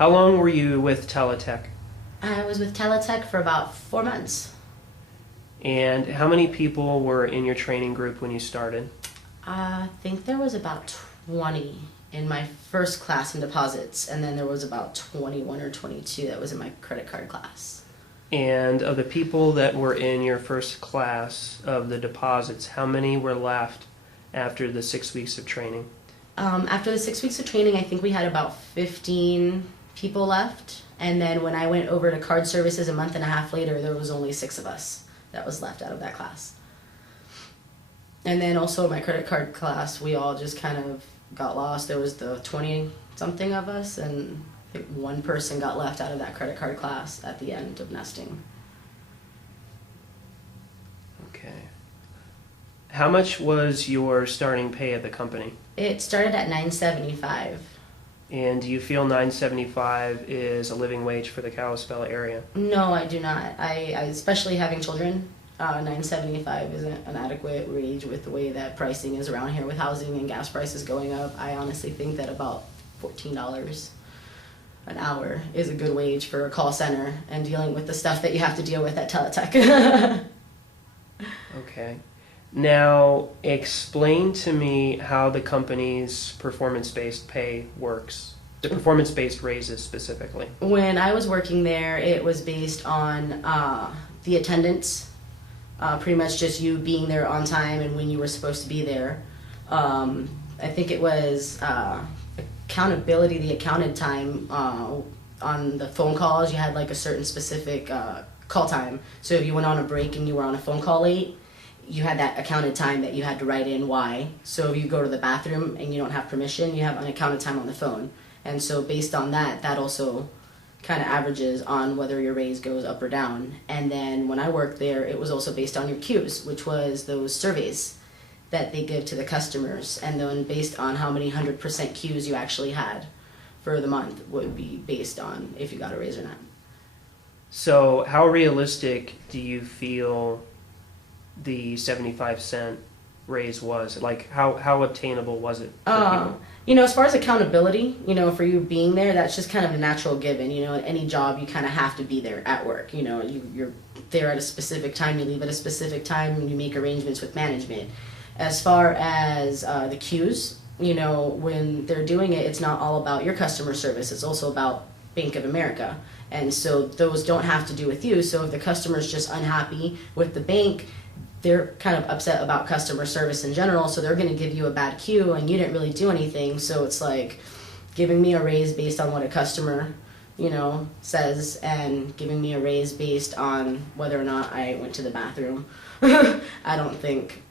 How long were you with TeleTech? I was with TeleTech for about 4 months. And how many people were in your training group when you started? I think there was about 20 in my first class in deposits, and then there was about 21 or 22 that was in my credit card class. And of the people that were in your first class of the deposits, how many were left after the 6 weeks of training? After the 6 weeks of training, I think we had about 15 people left. And then when I went over to card services a month and a half later, there was only 6 of us that was left out of that class. And then also in my credit card class, we all just kind of got lost. There was the 20-something of us, and I think one person got left out of that credit card class at the end of nesting. Okay. How much was your starting pay at the company? It started at $9.75. And do you feel $9.75 is a living wage for the Kalispell area? No, I do not. I especially having children, $9.75 isn't an adequate wage with the way that pricing is around here with housing and gas prices going up. I honestly think that about $14 an hour is a good wage for a call center and dealing with the stuff that you have to deal with at TeleTech. Okay. Now, explain to me how the company's performance-based pay works. The performance-based raises specifically. When I was working there, it was based on the attendance, pretty much just you being there on time and when you were supposed to be there. I think it was accountability, the accounted time on the phone calls. You had like a certain specific call time. So if you went on a break and you were on a phone call late, you had that accounted time that you had to write in why. So if you go to the bathroom and you don't have permission, you have unaccounted time on the phone. And so based on that, that also kind of averages on whether your raise goes up or down. And then when I worked there, it was also based on your Qs, which was those surveys that they give to the customers. And then based on how many 100% Qs you actually had for the month would be based on if you got a raise or not. So how realistic do you feel the 75-cent raise was? Like, how obtainable was it for people? You know, as far as accountability, you know, for you being there, that's just kind of a natural given. You know, at any job, you kind of have to be there at work. You know, you're there at a specific time, you leave at a specific time, and you make arrangements with management. As far as the queues, you know, when they're doing it, it's not all about your customer service. It's also about Bank of America. And so those don't have to do with you. So if the customer's just unhappy with the bank, they're kind of upset about customer service in general, so they're going to give you a bad queue, and you didn't really do anything. So it's like giving me a raise based on what a customer, you know, says, and giving me a raise based on whether or not I went to the bathroom. I don't think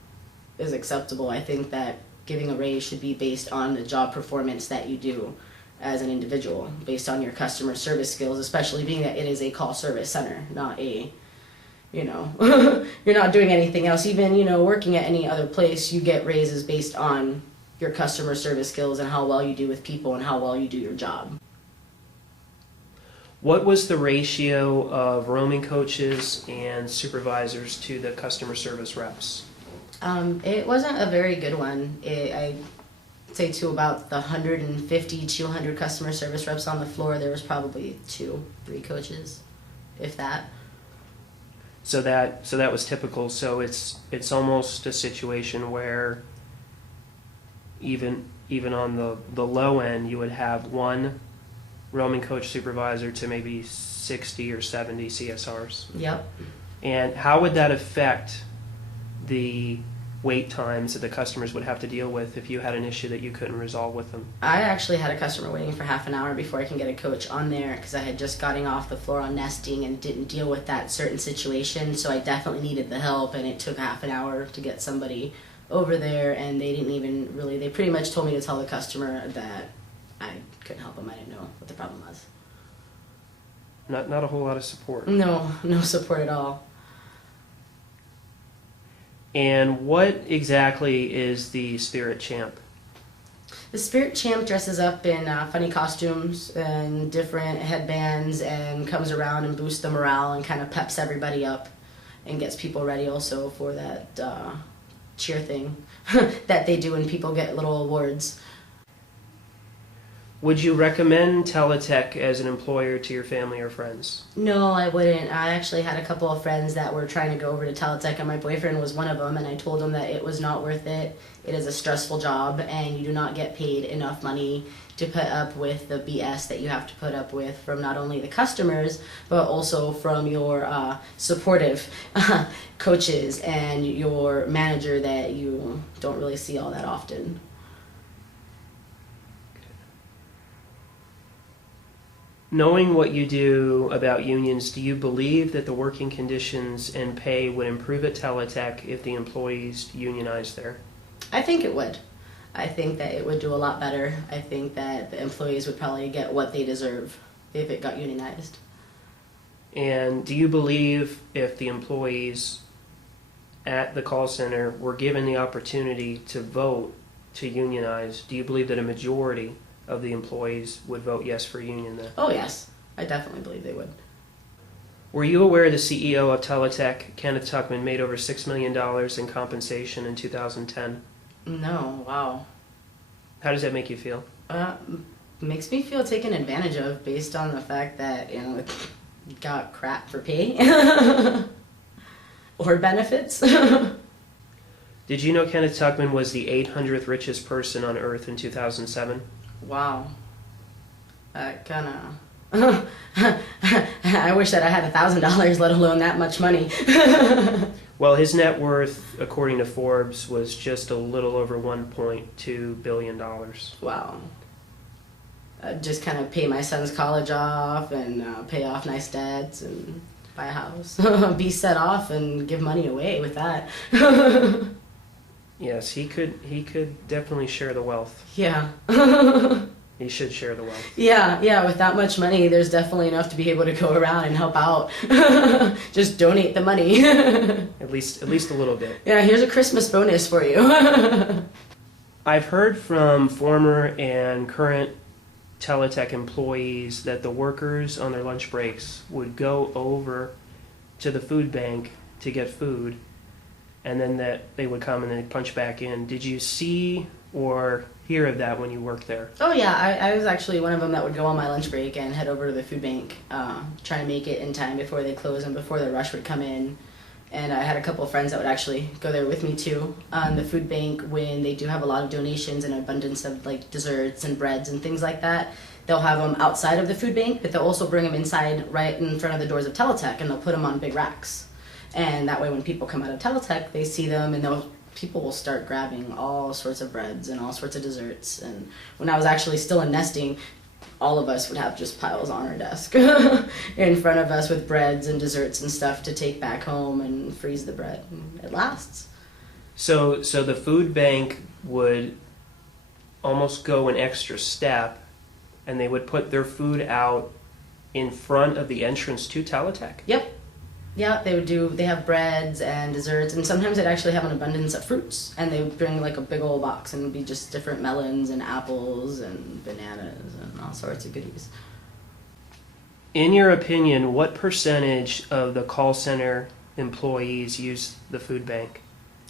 is acceptable. I think that giving a raise should be based on the job performance that you do as an individual, based on your customer service skills, especially being that it is a call service center, not a, you know, you're not doing anything else. Even, you know, working at any other place, you get raises based on your customer service skills and how well you do with people and how well you do your job. What was the ratio of roaming coaches and supervisors to the customer service reps? It wasn't a very good one. I'd say to about the 150, 200 customer service reps on the floor, there was probably 2, 3 coaches, if that. So that was typical. So it's almost a situation where even on the low end, you would have one roaming coach supervisor to maybe 60 or 70 CSRs. Yep. And how would that affect the wait times that the customers would have to deal with if you had an issue that you couldn't resolve with them? I actually had a customer waiting for half an hour before I can get a coach on there because I had just gotten off the floor on nesting and didn't deal with that certain situation, so I definitely needed the help, and it took half an hour to get somebody over there, and they didn't even really, they pretty much told me to tell the customer that I couldn't help them. I didn't know what the problem was. Not a whole lot of support. No support at all. And what exactly is the Spirit Champ? The Spirit Champ dresses up in funny costumes and different headbands and comes around and boosts the morale and kind of peps everybody up and gets people ready also for that cheer thing that they do when people get little awards. Would you recommend TeleTech as an employer to your family or friends? No, I wouldn't. I actually had a couple of friends that were trying to go over to TeleTech, and my boyfriend was one of them, and I told him that it was not worth it. It is a stressful job, and you do not get paid enough money to put up with the BS that you have to put up with from not only the customers, but also from your supportive coaches and your manager that you don't really see all that often. Knowing what you do about unions, do you believe that the working conditions and pay would improve at TeleTech if the employees unionized there? I think it would. I think that it would do a lot better. I think that the employees would probably get what they deserve if it got unionized. And do you believe if the employees at the call center were given the opportunity to vote to unionize, do you believe that a majority of the employees would vote yes for union then? Oh yes, I definitely believe they would. Were you aware the CEO of TeleTech, Kenneth Tuchman, made over $6 million in compensation in 2010? No, wow. How does that make you feel? Makes me feel taken advantage of based on the fact that, it got crap for pay or benefits. Did you know Kenneth Tuchman was the 800th richest person on Earth in 2007? Wow. That kind of... I wish that I had $1,000, let alone that much money. Well, his net worth, according to Forbes, was just a little over $1.2 billion. Wow. Just kind of pay my son's college off and pay off nice debts and buy a house. Be set off and give money away with that. Yes, he could definitely share the wealth. Yeah. He should share the wealth. Yeah, with that much money, there's definitely enough to be able to go around and help out. Just donate the money. At least a little bit. Yeah, here's a Christmas bonus for you. I've heard from former and current TeleTech employees that the workers on their lunch breaks would go over to the food bank to get food, and then that they would come and then punch back in. Did you see or hear of that when you worked there? Oh yeah, I was actually one of them that would go on my lunch break and head over to the food bank, try to make it in time before they close and before the rush would come in. And I had a couple of friends that would actually go there with me too. On the food bank, when they do have a lot of donations and abundance of like desserts and breads and things like that, they'll have them outside of the food bank, but they'll also bring them inside right in front of the doors of TeleTech, and they'll put them on big racks. And that way when people come out of TeleTech, they see them and people will start grabbing all sorts of breads and all sorts of desserts. And when I was actually still in nesting, all of us would have just piles on our desk in front of us with breads and desserts and stuff to take back home and freeze the bread. And it lasts. So the food bank would almost go an extra step, and they would put their food out in front of the entrance to TeleTech? Yep. Yeah, they have breads and desserts, and sometimes they'd actually have an abundance of fruits, and they would bring like a big old box, and it would be just different melons and apples and bananas and all sorts of goodies. In your opinion, what percentage of the call center employees use the food bank?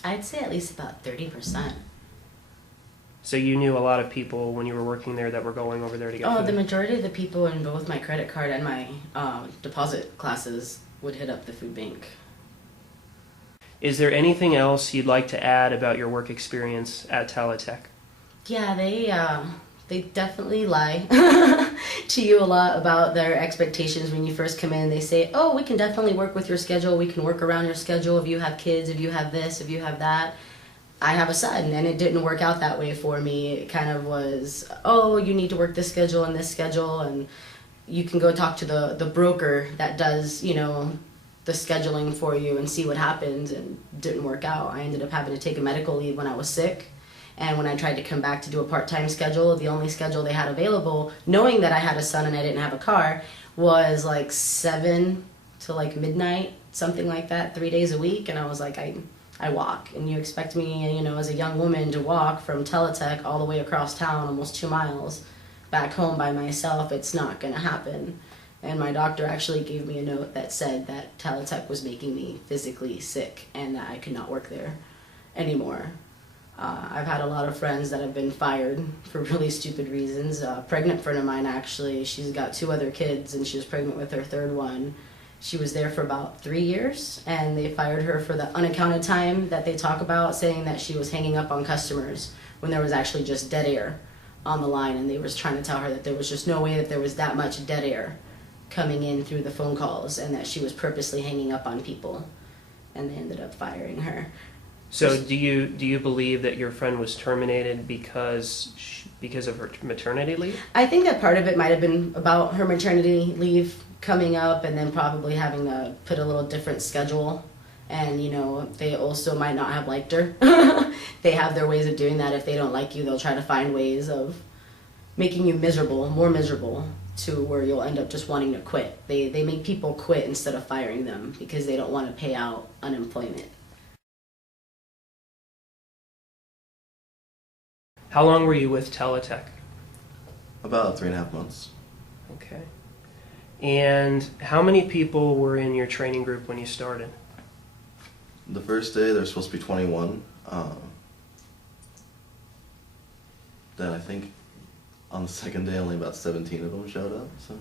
I'd say at least about 30%. So you knew a lot of people when you were working there that were going over there to get food? The majority of the people in both my credit card and my deposit classes would hit up the food bank. Is there anything else you'd like to add about your work experience at TeleTech? Yeah, they definitely lie to you a lot about their expectations when you first come in. They say, oh, we can definitely work with your schedule. We can work around your schedule if you have kids, if you have this, if you have that. I have a son, and it didn't work out that way for me. It kind of was, oh, you need to work this schedule and this schedule, and you can go talk to the broker that does, the scheduling for you and see what happens, and it didn't work out. I ended up having to take a medical leave when I was sick, and when I tried to come back to do a part-time schedule, the only schedule they had available, knowing that I had a son and I didn't have a car, was like 7 to like midnight, something like that, 3 days a week, and I was like, I walk, and you expect me, as a young woman to walk from TeleTech all the way across town, almost 2 miles, back home by myself. It's not going to happen. And my doctor actually gave me a note that said that TeleTech was making me physically sick and that I could not work there anymore. I've had a lot of friends that have been fired for really stupid reasons. A pregnant friend of mine, actually, she's got 2 other kids, and she was pregnant with her 3rd one. She was there for about 3 years, and they fired her for the unaccounted time that they talk about, saying that she was hanging up on customers when there was actually just dead air on the line, and they was trying to tell her that there was just no way that there was that much dead air coming in through the phone calls, and that she was purposely hanging up on people, and they ended up firing her. So do you believe that your friend was terminated because of her maternity leave? I think that part of it might have been about her maternity leave coming up, and then probably having to put a little different schedule. And, you know, they also might not have liked her. They have their ways of doing that. If they don't like you, they'll try to find ways of making you miserable, more miserable, to where you'll end up just wanting to quit. They make people quit instead of firing them because they don't want to pay out unemployment. How long were you with TeleTech? About 3.5 months. Okay. And how many people were in your training group when you started? The first day there was supposed to be 21. Then I think on the second day only about 17 of them showed up, so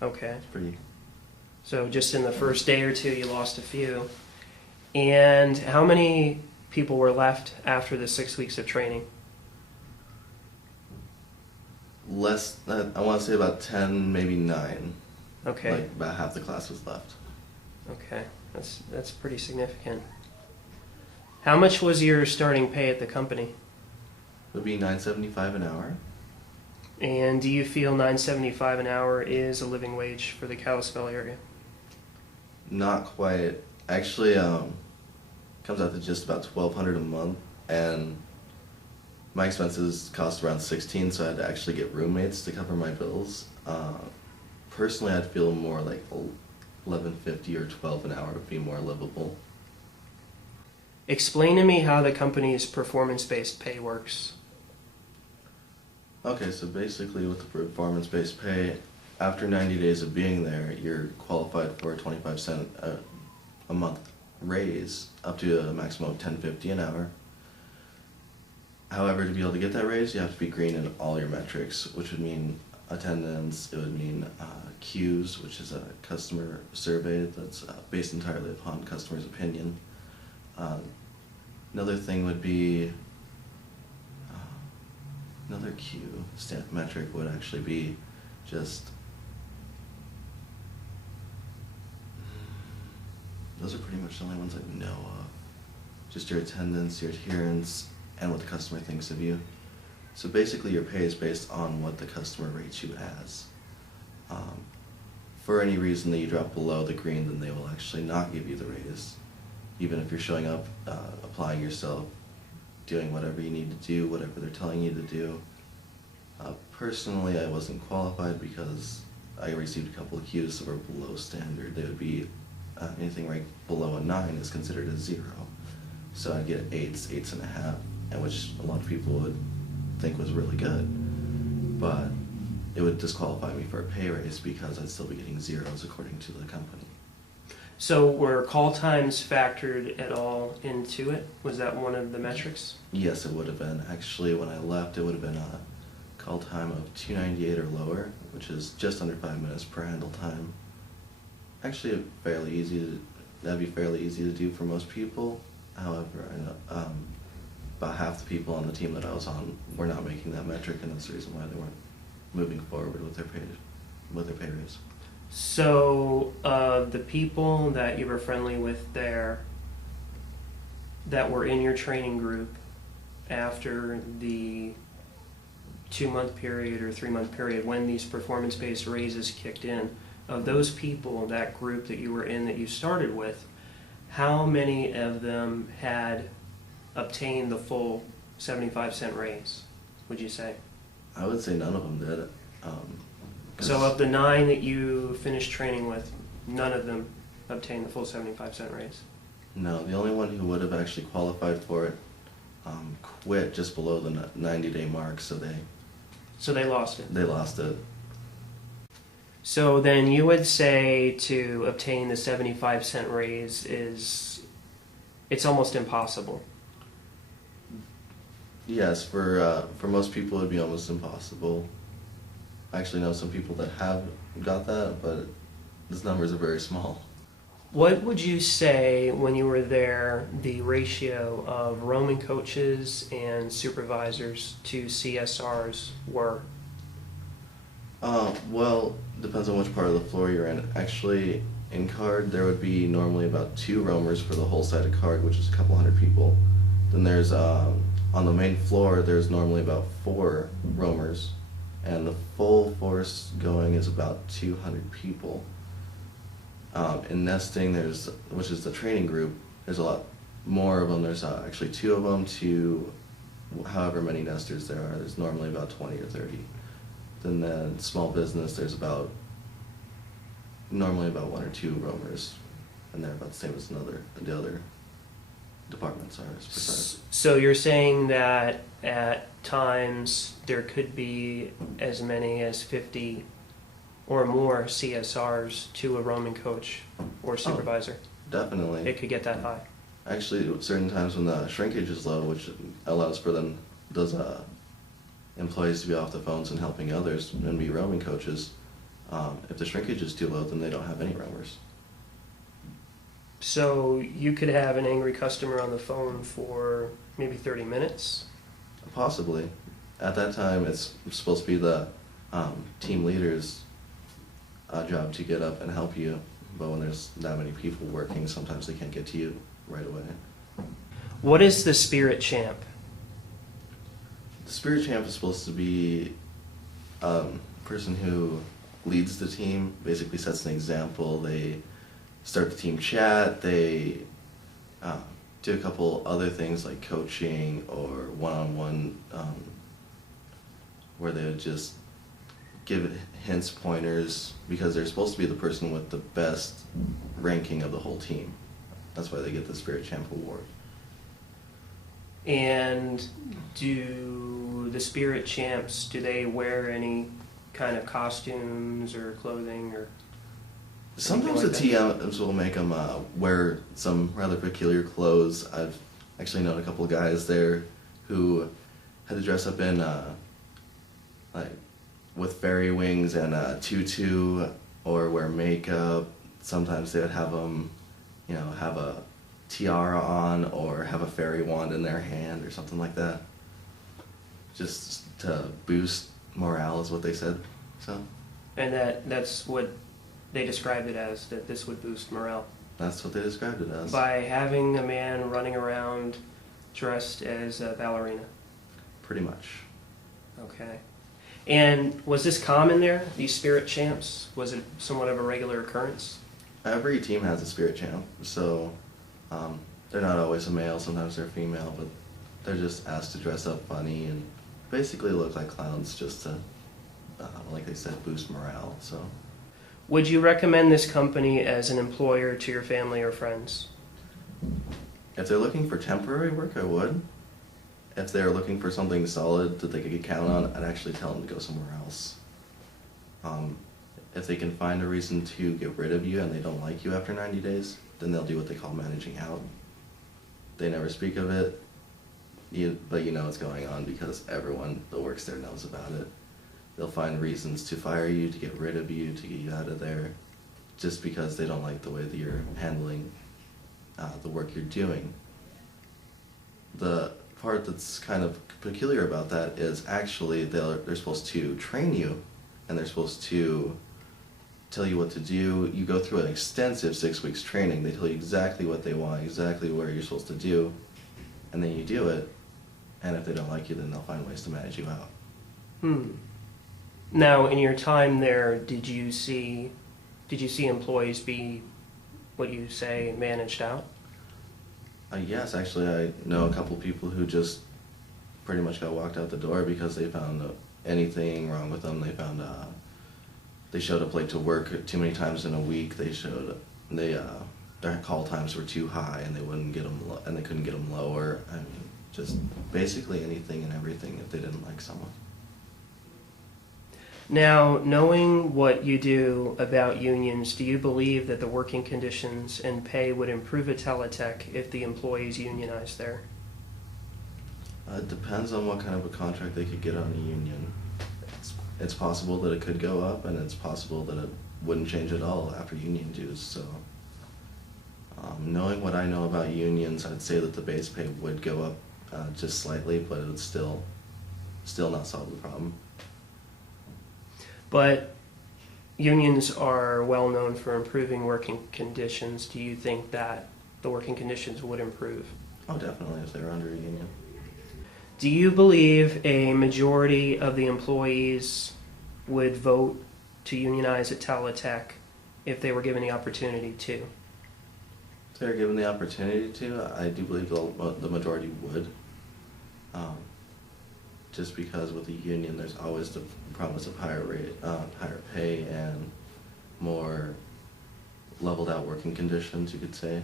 Okay. it's pretty... So just in the first day or 2 you lost a few. And how many people were left after the 6 weeks of training? Less, I want to say about 10, maybe 9. Okay. Like about half the class was left. Okay. That's pretty significant. How much was your starting pay at the company? It would be $9.75 an hour. And do you feel $9.75 an hour is a living wage for the Kalispell area? Not quite. Actually, comes out to just about $1,200 a month, and my expenses cost around $16, so I had to actually get roommates to cover my bills. Personally, I'd feel more like $11.50 or $12 an hour would be more livable. Explain to me how the company's performance-based pay works. Okay, so basically with the performance-based pay, after 90 days of being there, you're qualified for a 25-cent a month raise up to a maximum of $10.50 an hour. However, to be able to get that raise, you have to be green in all your metrics, which would mean attendance, it would mean Qs, which is a customer survey that's based entirely upon customers' opinion. Another thing would be, another Q metric would actually be just, those are pretty much the only ones I know of. Just your attendance, your adherence, and what the customer thinks of you. So basically your pay is based on what the customer rates you as. For any reason that you drop below the green, then they will actually not give you the raise. Even if you're showing up, applying yourself, doing whatever you need to do, whatever they're telling you to do. Personally, I wasn't qualified because I received a couple of Qs that were below standard. They would be, anything right below a 9 is considered a 0. So I'd get 8s, 8.5, and which a lot of people would think was really good. But it would disqualify me for a pay raise because I'd still be getting 0s according to the company. So were call times factored at all into it? Was that one of the metrics? Yes, it would have been. Actually, when I left, it would have been a call time of 298 or lower, which is just under 5 minutes per handle time. Actually, that'd be fairly easy to do for most people. However, I know about half the people on the team that I was on were not making that metric, and that's the reason why they weren't moving forward with their pay raise. So the people that you were friendly with there that were in your training group after the 2-month period or 3-month period when these performance-based raises kicked in, of those people, that group that you were in that you started with, how many of them had obtained the full 75-cent raise, would you say? I would say none of them did. So of the 9 that you finished training with, none of them obtained the full 75-cent raise? No, the only one who would have actually qualified for it quit just below the 90-day mark, so they lost it. They lost it. So then you would say to obtain the 75-cent raise it's almost impossible. Yes, for most people it'd be almost impossible. I actually know some people that have got that, but those numbers are very small. What would you say when you were there the ratio of roaming coaches and supervisors to CSRs were? Well, depends on which part of the floor you're in. Actually, in card, there would be normally about 2 roamers for the whole side of card, which is a couple hundred people. Then there's, on the main floor, there's normally about 4 roamers, and the full force going is about 200 people. In nesting, which is the training group, there's a lot more of them. There's actually 2 of them to however many nesters there are. There's normally about 20 or 30. Then small business, there's normally about 1 or 2 roamers, and they're about the same as the other departments are. So you're saying that at times there could be as many as 50 or more CSRs to a roaming coach or supervisor? Definitely. It could get that high. Actually, at certain times when the shrinkage is low, which allows for those employees to be off the phones and helping others and be roaming coaches, if the shrinkage is too low, then they don't have any roamers. So you could have an angry customer on the phone for maybe 30 minutes? Possibly. At that time, it's supposed to be the team leader's job to get up and help you, but when there's that many people working, sometimes they can't get to you right away. What is the spirit champ? The spirit champ is supposed to be a person who leads the team, basically sets an example. They start the team chat, they do a couple other things like coaching or one-on-one, where they would just give hints, pointers, because they're supposed to be the person with the best ranking of the whole team. That's why they get the Spirit Champ Award. And do the spirit champs, do they wear any kind of costumes or clothing or sometimes like the TMs will make them wear some rather peculiar clothes. I've actually known a couple of guys there who had to dress up in like with fairy wings and a tutu or wear makeup. Sometimes they would have them, have a tiara on or have a fairy wand in their hand or something like that, just to boost morale is what they said. So, and that's what they described it as, that this would boost morale. That's what they described it as. By having a man running around dressed as a ballerina. Pretty much. Okay. And was this common there, these spirit champs? Was it somewhat of a regular occurrence? Every team has a spirit champ, so they're not always a male, sometimes they're female, but they're just asked to dress up funny and basically look like clowns just to, like they said, boost morale. So, would you recommend this company as an employer to your family or friends? if they're looking for temporary work, I would. If they're looking for something solid that they could count on, I'd actually tell them to go somewhere else. If they can find a reason to get rid of you and they don't like you after 90 days, then they'll do what they call managing out. They never speak of it, but you know what's going on because everyone that works there knows about it. They'll find reasons to fire you, to get rid of you, to get you out of there, just because they don't like the way that you're handling the work you're doing. The part that's kind of peculiar about that is actually they're supposed to train you, and they're supposed to tell you what to do. You go through an extensive 6 weeks training. They tell you exactly what they want, exactly where you're supposed to do, and then you do it, and if they don't like you, then they'll find ways to manage you out. Now, in your time there, did you see employees be, what you say, managed out? Yes, actually, I know a couple people who just pretty much got walked out the door because they found anything wrong with them. They found they showed up late to work too many times in a week. Their call times were too high, and they couldn't get them lower. I mean, just basically anything and everything if they didn't like someone. Now, knowing what you do about unions, do you believe that the working conditions and pay would improve at TeleTech if the employees unionized there? It depends on what kind of a contract they could get on a union. It's possible that it could go up, and it's possible that it wouldn't change at all after union dues. So, knowing what I know about unions, I'd say that the base pay would go up just slightly, but it would still not solve the problem. But unions are well known for improving working conditions. Do you think that the working conditions would improve? Oh, definitely, if they were under a union. Do you believe a majority of the employees would vote to unionize at TeleTech if they were given the opportunity to? If they were given the opportunity to, I do believe the majority would. Just because with the union, there's always the promise of higher pay, and more leveled out working conditions, you could say.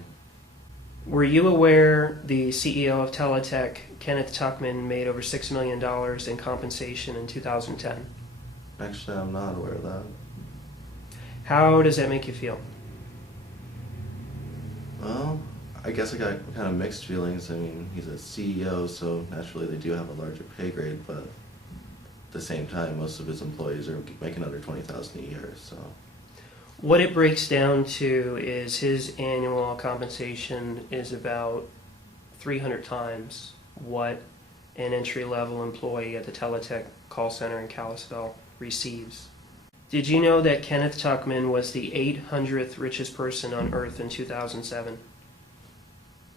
Were you aware the CEO of TeleTech, Kenneth Tuchman, made over $6 million in compensation in 2010? Actually, I'm not aware of that. How does that make you feel? Well, I guess I got kind of mixed feelings. I mean, he's a CEO, so naturally they do have a larger pay grade, but at the same time, most of his employees are making under $20,000 a year, so. What it breaks down to is his annual compensation is about 300 times what an entry-level employee at the TeleTech call center in Kalispell receives. Did you know that Kenneth Tuchman was the 800th richest person on Earth in 2007?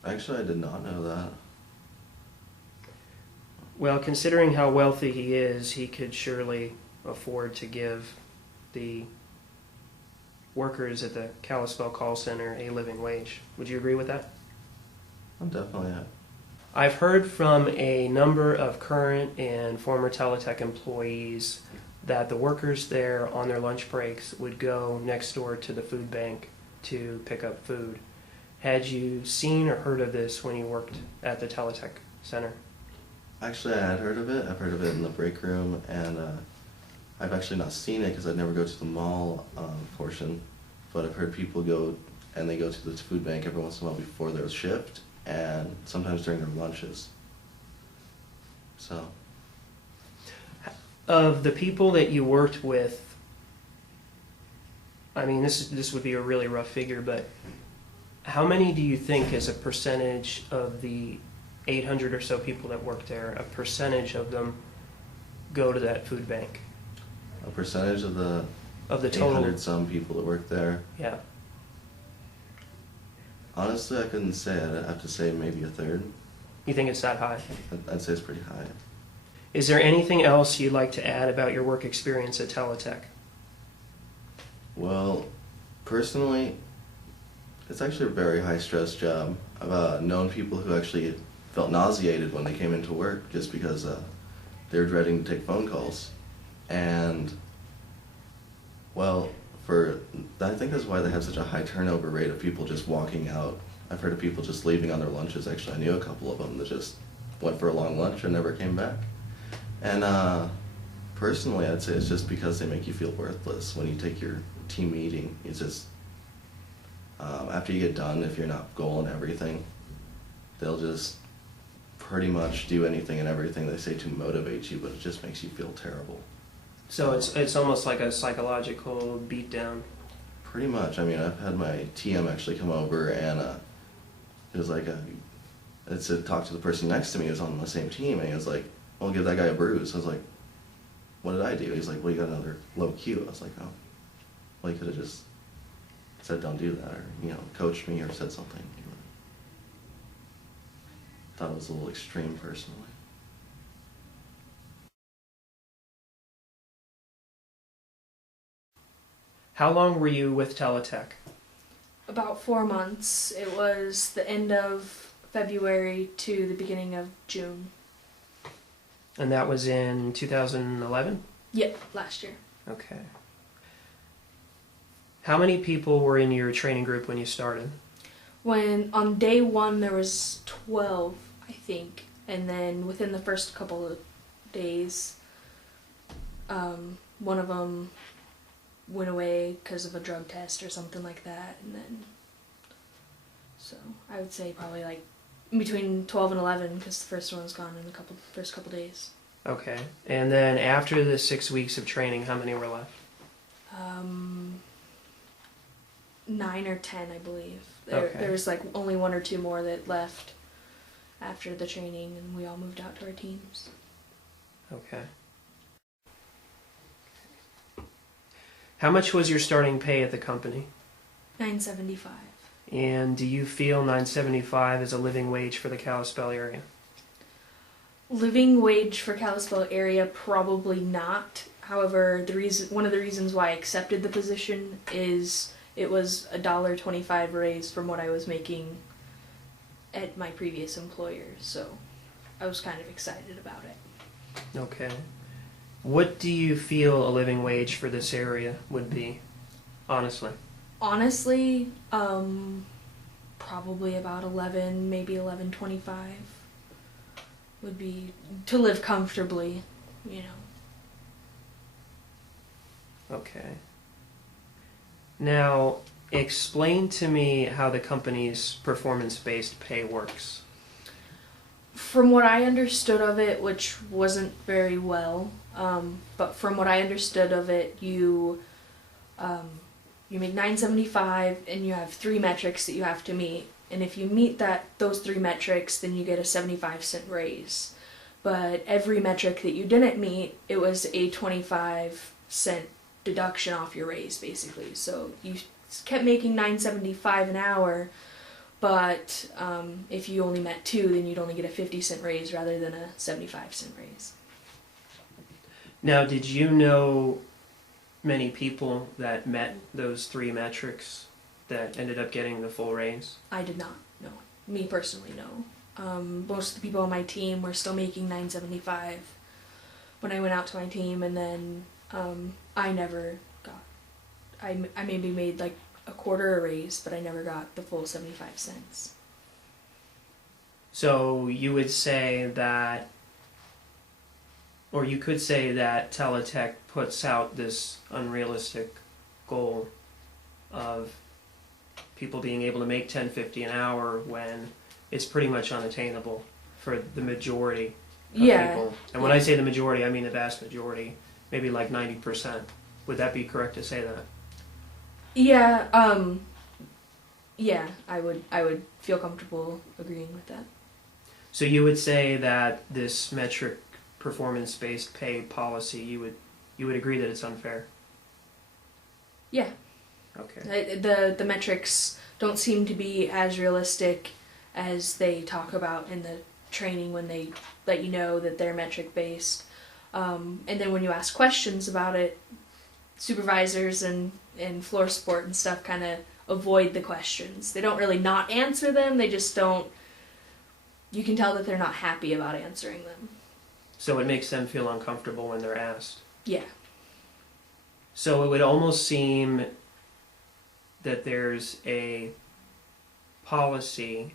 Actually, I did not know that. Well, considering how wealthy he is, he could surely afford to give the workers at the Kalispell call center a living wage. Would you agree with that? I'm definitely not. I've heard from a number of current and former TeleTech employees that the workers there on their lunch breaks would go next door to the food bank to pick up food. Had you seen or heard of this when you worked at the TeleTech center? Actually, I had heard of it. I've heard of it in the break room, and I've actually not seen it because I never go to the mall portion, but I've heard people go, and they go to the food bank every once in a while before their shift, and sometimes during their lunches. So. Of the people that you worked with, I mean, this would be a really rough figure, but how many do you think is a percentage of the 800 or so people that work there, a percentage of them go to that food bank? A percentage of the total 800 some people that work there? Yeah. Honestly, I couldn't say. I'd have to say maybe a third. You think it's that high? I'd say it's pretty high. Is there anything else you'd like to add about your work experience at TeleTech? Well, personally, it's actually a very high-stress job. I've known people who actually felt nauseated when they came into work just because they were dreading to take phone calls. And, well, I think that's why they have such a high turnover rate of people just walking out. I've heard of people just leaving on their lunches. Actually, I knew a couple of them that just went for a long lunch and never came back. And personally, I'd say it's just because they make you feel worthless when you take your team meeting. It's just, after you get done, if you're not goaling everything, they'll just pretty much do anything and everything they say to motivate you, but it just makes you feel terrible. So it's almost like a psychological beatdown. Pretty much. I mean, I've had my TM actually come over, and it was like it's to talk to the person next to me who's on the same team, and he was like, "Well, give that guy a bruise." I was like, "What did I do?" He's like, "Well, you got another low Q." I was like, "Oh, well, you could have just said don't do that, or coached me, or said something." Thought it was a little extreme, personally. How long were you with TeleTech? About 4 months. It was the end of February to the beginning of June. And that was in 2011? Yep, last year. Okay. How many people were in your training group when you started? When on day 1 there was 12, I think, and then within the first couple of days, one of them went away because of a drug test or something like that, and then so I would say probably like Between 12 and 11, because the first one was gone in the first couple days. Okay. And then after the 6 weeks of training, how many were left? 9 or 10, I believe. Okay. There was like only 1 or 2 more that left after the training, and we all moved out to our teams. Okay. How much was your starting pay at the company? $9.75. And do you feel $9.75 is a living wage for the Kalispell area? Living wage for Kalispell area, probably not. However, one of the reasons why I accepted the position is it was a $1.25 raise from what I was making at my previous employer, so I was kind of excited about it. Okay. What do you feel a living wage for this area would be, honestly? Honestly, probably about 11, maybe 11.25 would be to live comfortably, you know. Okay. Now, explain to me how the company's performance-based pay works. From what I understood of it, which wasn't very well, but from what I understood of it, you make $9.75 and you have 3 metrics that you have to meet. And if you meet those 3 metrics, then you get a 75-cent raise. But every metric that you didn't meet, it was a 25-cent deduction off your raise, basically. So you kept making $9.75 an hour, but if you only met 2, then you'd only get a 50-cent raise rather than a 75-cent raise. Now, did you know many people that met those 3 metrics that ended up getting the full raise? I did not, no. Me personally, no. Most of the people on my team were still making $9.75 when I went out to my team, and then I never got. I maybe made like a quarter a raise, but I never got the full 75 cents. So you would say that, or you could say that TeleTech puts out this unrealistic goal of people being able to make $10.50 an hour when it's pretty much unattainable for the majority of people. And when I say the majority, I mean the vast majority, maybe like 90%. Would that be correct to say that? Yeah, I would feel comfortable agreeing with that. So you would say that this metric performance-based pay policy, you would agree that it's unfair? Yeah. Okay. The metrics don't seem to be as realistic as they talk about in the training when they let you know that they're metric based. And then when you ask questions about it, supervisors and floor support and stuff kind of avoid the questions. They don't really not answer them, they just don't. You can tell that they're not happy about answering them. So it makes them feel uncomfortable when they're asked? Yeah. So it would almost seem that there's a policy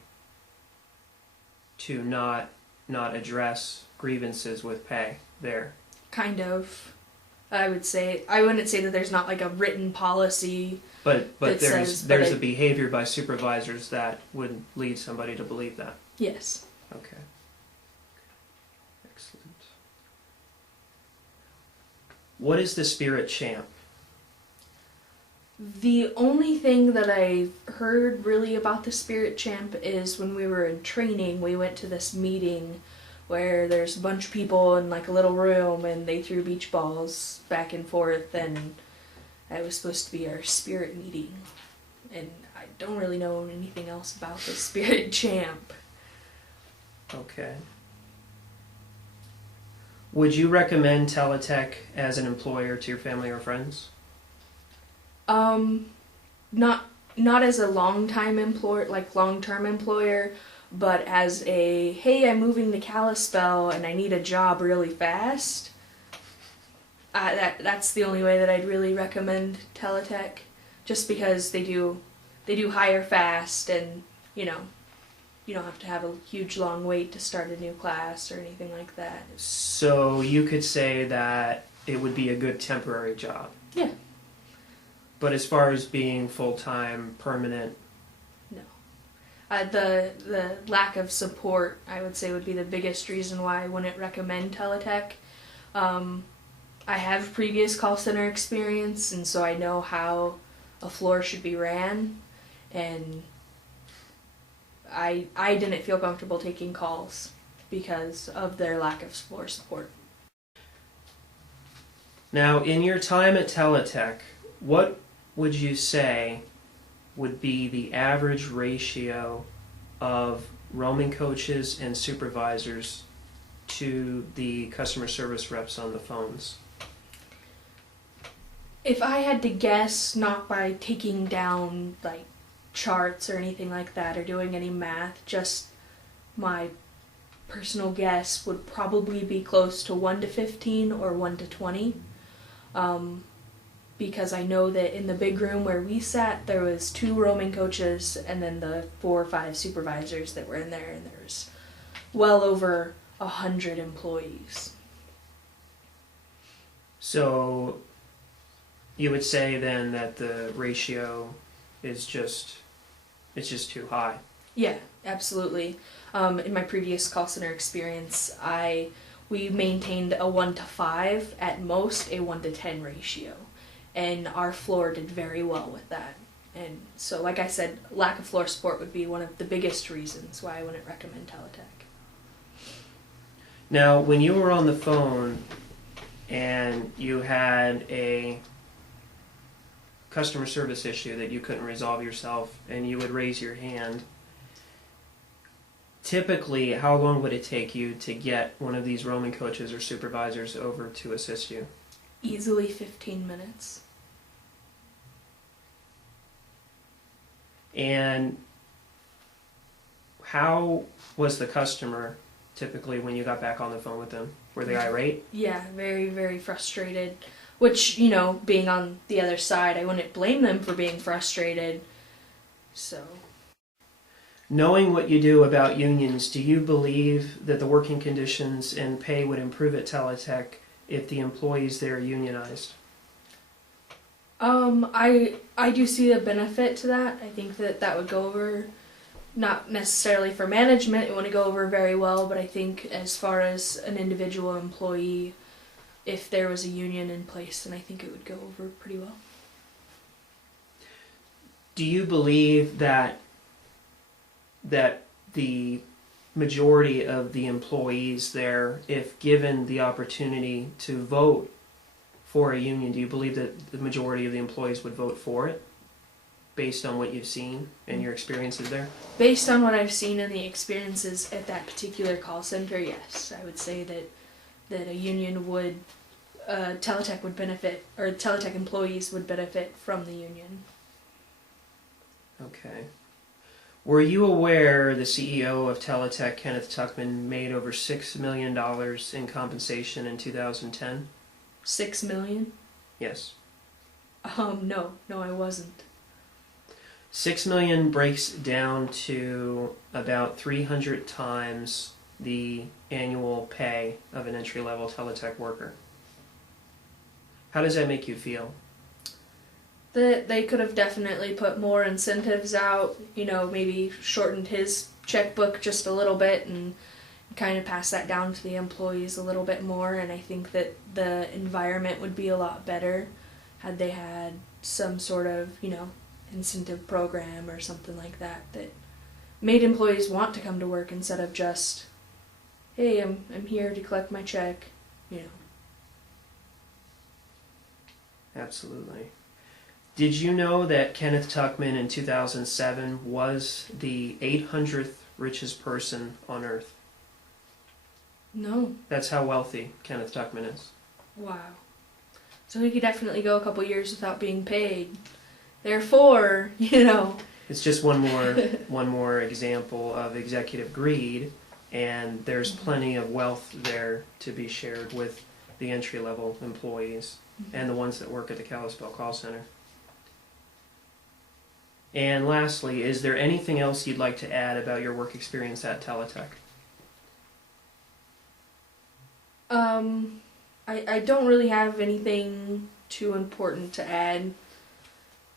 to not address grievances with pay there. Kind of. I would say, I wouldn't say that there's not like a written policy. But there's but a behavior by supervisors that would lead somebody to believe that. Yes. Okay. Excellent. What is the Spirit Champ? The only thing that I heard really about the Spirit Champ is when we were in training, we went to this meeting where there's a bunch of people in like a little room and they threw beach balls back and forth, and it was supposed to be our spirit meeting. And I don't really know anything else about the Spirit Champ. Okay. Would you recommend TeleTech as an employer to your family or friends? Not as a long-term employer, but as a, hey, I'm moving to Kalispell and I need a job really fast. That's the only way that I'd really recommend TeleTech, just because they do hire fast, and you don't have to have a huge long wait to start a new class or anything like that. So you could say that it would be a good temporary job. Yeah. But as far as being full-time, permanent, No. The lack of support, I would say, would be the biggest reason why I wouldn't recommend TeleTech. I have previous call center experience, and so I know how a floor should be ran, and I didn't feel comfortable taking calls because of their lack of floor support. Now, in your time at TeleTech, what would you say would be the average ratio of roaming coaches and supervisors to the customer service reps on the phones? If I had to guess, not by taking down like charts or anything like that or doing any math, just my personal guess would probably be close to 1 to 15 or 1 to 20. Because I know that in the big room where we sat, there was 2 roaming coaches and then the 4 or 5 supervisors that were in there, and there was well over 100 employees. So you would say then that the ratio is just too high. Yeah, absolutely. In my previous call center experience, we maintained a 1 to 5, at most a 1 to 10 ratio, and our floor did very well with that. And so, like I said, lack of floor support would be one of the biggest reasons why I wouldn't recommend TeleTech. Now, when you were on the phone and you had a customer service issue that you couldn't resolve yourself and you would raise your hand, typically how long would it take you to get one of these roaming coaches or supervisors over to assist you? Easily 15 minutes. And how was the customer typically when you got back on the phone with them? Were they irate? Yeah, very, very frustrated. Which, you know, being on the other side, I wouldn't blame them for being frustrated. So. Knowing what you do about unions, do you believe that the working conditions and pay would improve at TeleTech if the employees there are unionized? I do see a benefit to that. I think that would go over, not necessarily for management, it wouldn't go over very well, but I think as far as an individual employee, if there was a union in place, then I think it would go over pretty well. Do you believe that the majority of the employees there, if given the opportunity to vote for a union, do you believe that the majority of the employees would vote for it based on what you've seen and your experiences there? Based on what I've seen and the experiences at that particular call center, yes. I would say that a union would, TeleTech would benefit, or TeleTech employees would benefit from the union. Okay. Were you aware the CEO of TeleTech, Kenneth Tuchman, made over $6 million in compensation in 2010? 6 million? Yes. No, I wasn't. 6 million breaks down to about 300 times the annual pay of an entry-level TeleTech worker. How does that make you feel? That they could have definitely put more incentives out, you know, maybe shortened his checkbook just a little bit and kind of pass that down to the employees a little bit more, and I think that the environment would be a lot better had they had some sort of, you know, incentive program or something like that that made employees want to come to work instead of just, hey, I'm here to collect my check, you know. Absolutely. Did you know that Kenneth Tuchman in 2007 was the 800th richest person on Earth? No. That's how wealthy Kenneth Tuchman is. Wow. So he could definitely go a couple years without being paid. Therefore, you know. It's just one more example of executive greed, and there's plenty of wealth there to be shared with the entry-level employees and the ones that work at the Kalispell call center. And lastly, is there anything else you'd like to add about your work experience at TeleTech? I don't really have anything too important to add.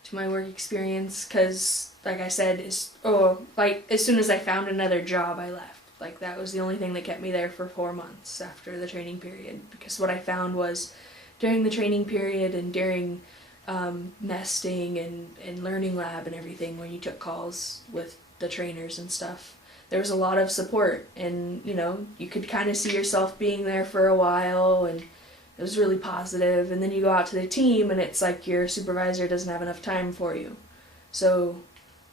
to my work experience, because like I said, as soon as I found another job, I left. Like, that was the only thing that kept me there for 4 months after the training period, because what I found was during the training period and during nesting and learning lab and everything, when you took calls with the trainers and stuff, there was a lot of support, and you could kind of see yourself being there for a while, and it was really positive. And then you go out to the team and it's like your supervisor doesn't have enough time for you. So,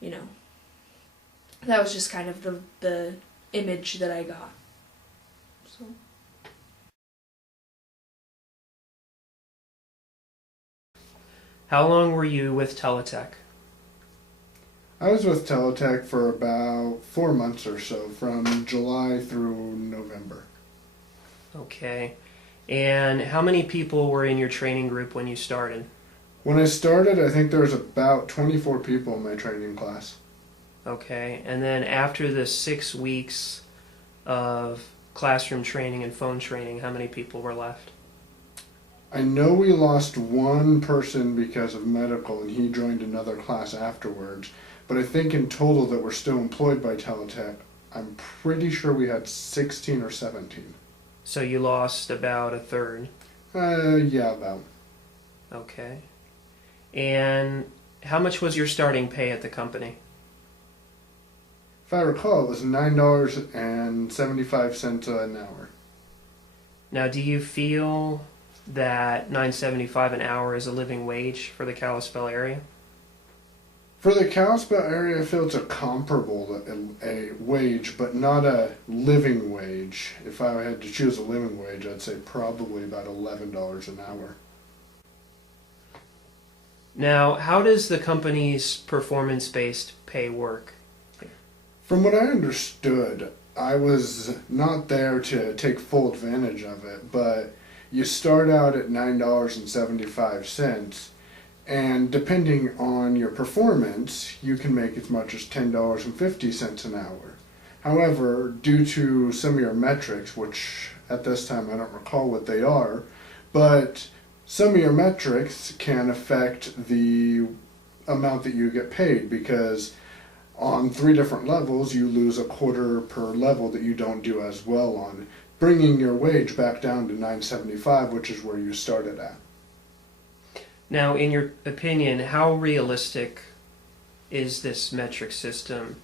that was just kind of the image that I got. So. How long were you with TeleTech? I was with TeleTech for about 4 months or so, from July through November. Okay. And how many people were in your training group when you started? When I started, I think there was about 24 people in my training class. Okay. And then after the 6 weeks of classroom training and phone training, how many people were left? I know we lost one person because of medical, and he joined another class afterwards. But I think in total that were still employed by TeleTech, I'm pretty sure we had 16 or 17. So you lost about a third. Yeah, about. Okay. And how much was your starting pay at the company? If I recall, it was $9.75 an hour. Now, do you feel that $9.75 an hour is a living wage for the Kalispell area? For the Kalispell area, I feel it's a comparable a wage, but not a living wage. If I had to choose a living wage, I'd say probably about $11 an hour. Now, how does the company's performance-based pay work? From what I understood, I was not there to take full advantage of it, but you start out at $9.75, and depending on your performance, you can make as much as $10.50 an hour. However, due to some of your metrics, which at this time I don't recall what they are, but some of your metrics can affect the amount that you get paid, because on 3 different levels you lose a quarter per level that you don't do as well on, bringing your wage back down to $9.75, which is where you started at. Now, in your opinion, how realistic is this metric system?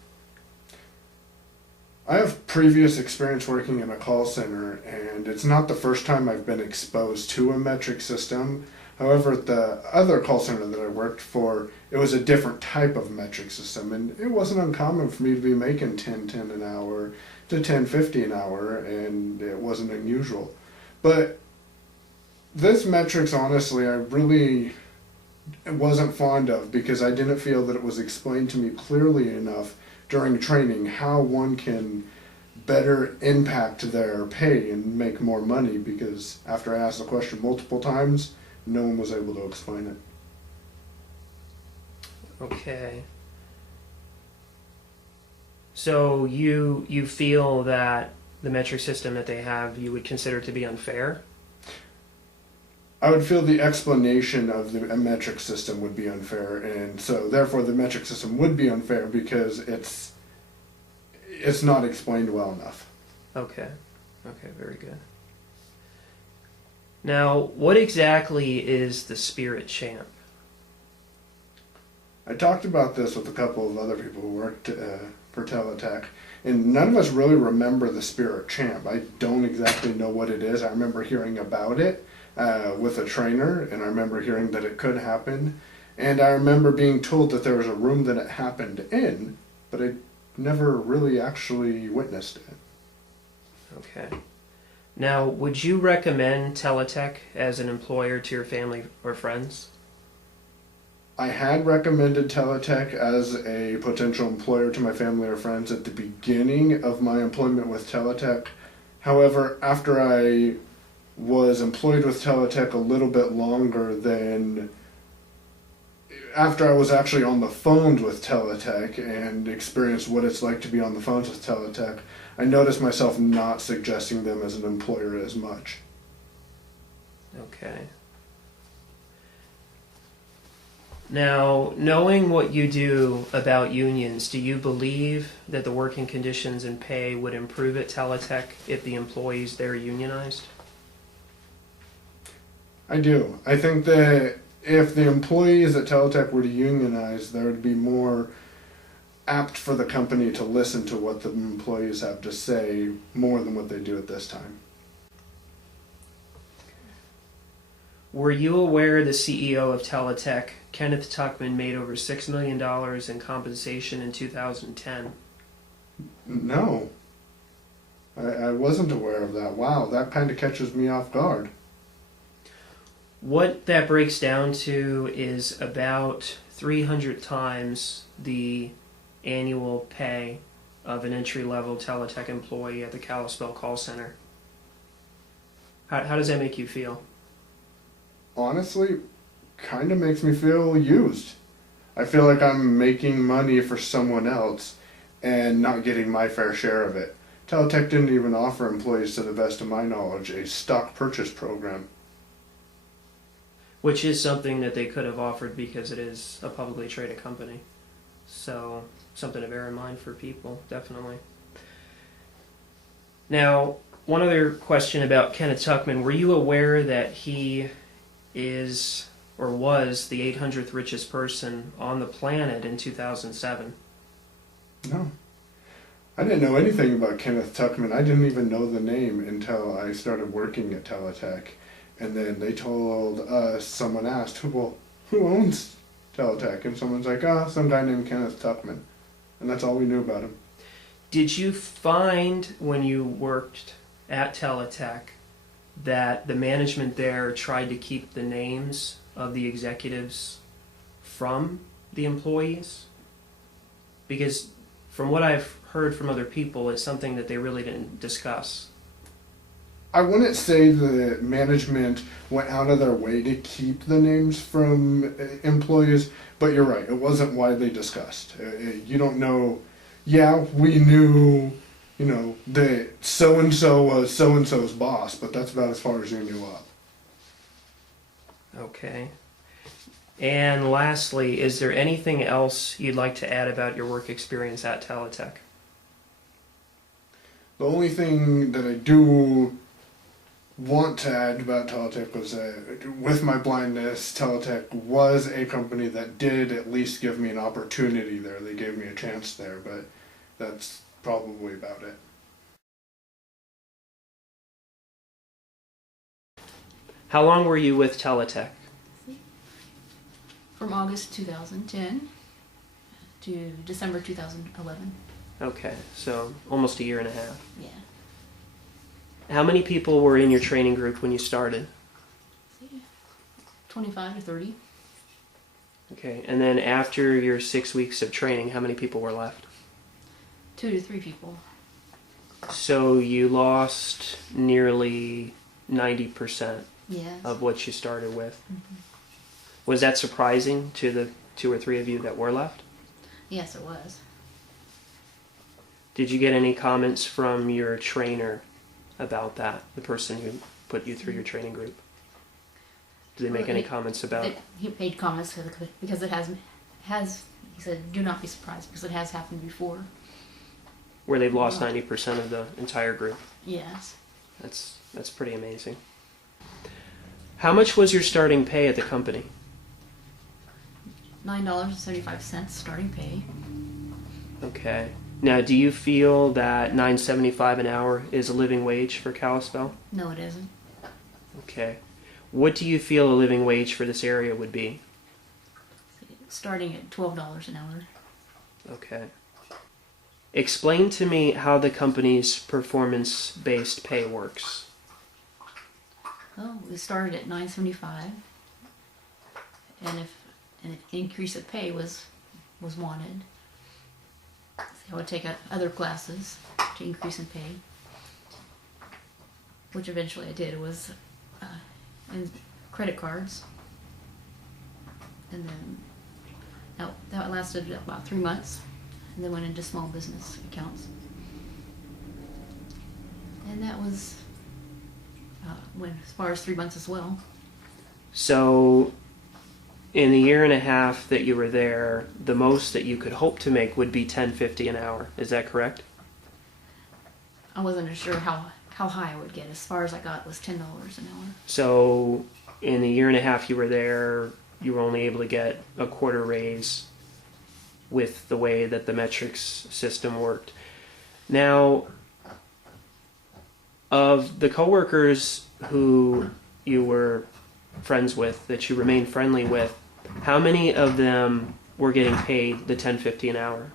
I have previous experience working in a call center, and it's not the first time I've been exposed to a metric system. However, at the other call center that I worked for, it was a different type of metric system, and it wasn't uncommon for me to be making $10.10 an hour to $10.50 an hour, and it wasn't unusual. But this metrics, honestly, I really wasn't fond of, because I didn't feel that it was explained to me clearly enough during training how one can better impact their pay and make more money, because after I asked the question multiple times, no one was able to explain it. Okay. So you feel that the metric system that they have you would consider to be unfair? I would feel the explanation of the metric system would be unfair, and so therefore the metric system would be unfair because it's not explained well enough. Okay. Okay, very good. Now, what exactly is the Spirit Champ? I talked about this with a couple of other people who worked for TeleTech, and none of us really remember the Spirit Champ. I don't exactly know what it is. I remember hearing about it with a trainer, and I remember hearing that it could happen, and I remember being told that there was a room that it happened in, but I never really actually witnessed it. Okay. Now, would you recommend TeleTech as an employer to your family or friends? I had recommended TeleTech as a potential employer to my family or friends at the beginning of my employment with TeleTech. However, after I was employed with TeleTech a little bit longer than after I was actually on the phones with TeleTech and experienced what it's like to be on the phones with TeleTech, I noticed myself not suggesting them as an employer as much. Okay. Now, knowing what you do about unions, do you believe that the working conditions and pay would improve at TeleTech if the employees there unionized? I do. I think that if the employees at TeleTech were to unionize, there would be more apt for the company to listen to what the employees have to say more than what they do at this time. Were you aware the CEO of TeleTech, Kenneth Tuchman, made over $6 million in compensation in 2010? No. I wasn't aware of that. Wow, that kind of catches me off guard. What that breaks down to is about 300 times the annual pay of an entry-level TeleTech employee at the Kalispell call center. How does that make you feel? Honestly, kind of makes me feel used. I feel like I'm making money for someone else and not getting my fair share of it. TeleTech didn't even offer employees, to the best of my knowledge, a stock purchase program. Which is something that they could have offered because it is a publicly traded company. So, something to bear in mind for people, definitely. Now, one other question about Kenneth Tuchman. Were you aware that he is or was the 800th richest person on the planet in 2007? No. I didn't know anything about Kenneth Tuchman. I didn't even know the name until I started working at TeleTech. And then they told us, someone asked, who owns TeleTech? And someone's like, some guy named Kenneth Tuchman. And that's all we knew about him. Did you find when you worked at TeleTech that the management there tried to keep the names of the executives from the employees? Because from what I've heard from other people, it's something that they really didn't discuss. I wouldn't say the management went out of their way to keep the names from employees, but you're right, it wasn't widely discussed. You don't know, yeah, we knew, that so-and-so was so-and-so's boss, but that's about as far as you knew of. Okay. And lastly, is there anything else you'd like to add about your work experience at TeleTech? The only thing that I do want to add about TeleTech was with my blindness, TeleTech was a company that did at least give me an opportunity there. They gave me a chance there, but that's probably about it. How long were you with TeleTech? From August 2010 to December 2011. Okay, so almost a year and a half. Yeah. How many people were in your training group when you started? 25 to 30. Okay, and then after your 6 weeks of training, how many people were left? 2 to 3 people. So you lost nearly 90% Yes. of what you started with. Mhm. Was that surprising to the 2 or 3 of you that were left? Yes, it was. Did you get any comments from your trainer about that, the person who put you through your training group? Did they make any comments about He made comments because it has. He said, "Do not be surprised because it has happened before." where they've lost 90% of the entire group? Yes. That's pretty amazing. How much was your starting pay at the company? $9.75 starting pay. Okay. Now, do you feel that $9.75 an hour is a living wage for Kalispell? No, it isn't. Okay. What do you feel a living wage for this area would be? Starting at $12 an hour. Okay. Explain to me how the company's performance-based pay works. Well, we started at $9.75, and if an increase of pay was wanted, I would take other classes to increase in pay, which eventually I did. It was in credit cards, and then that lasted about 3 months, and then went into small business accounts, and that was went as far as 3 months as well. So, in the year and a half that you were there, the most that you could hope to make would be $10.50 an hour. Is that correct? I wasn't sure how high I would get. As far as I got was $10 an hour. So in the year and a half you were there, you were only able to get a quarter raise with the way that the metrics system worked. Now, of the coworkers who you were friends with, that you remained friendly with, how many of them were getting paid the $10.50 an hour?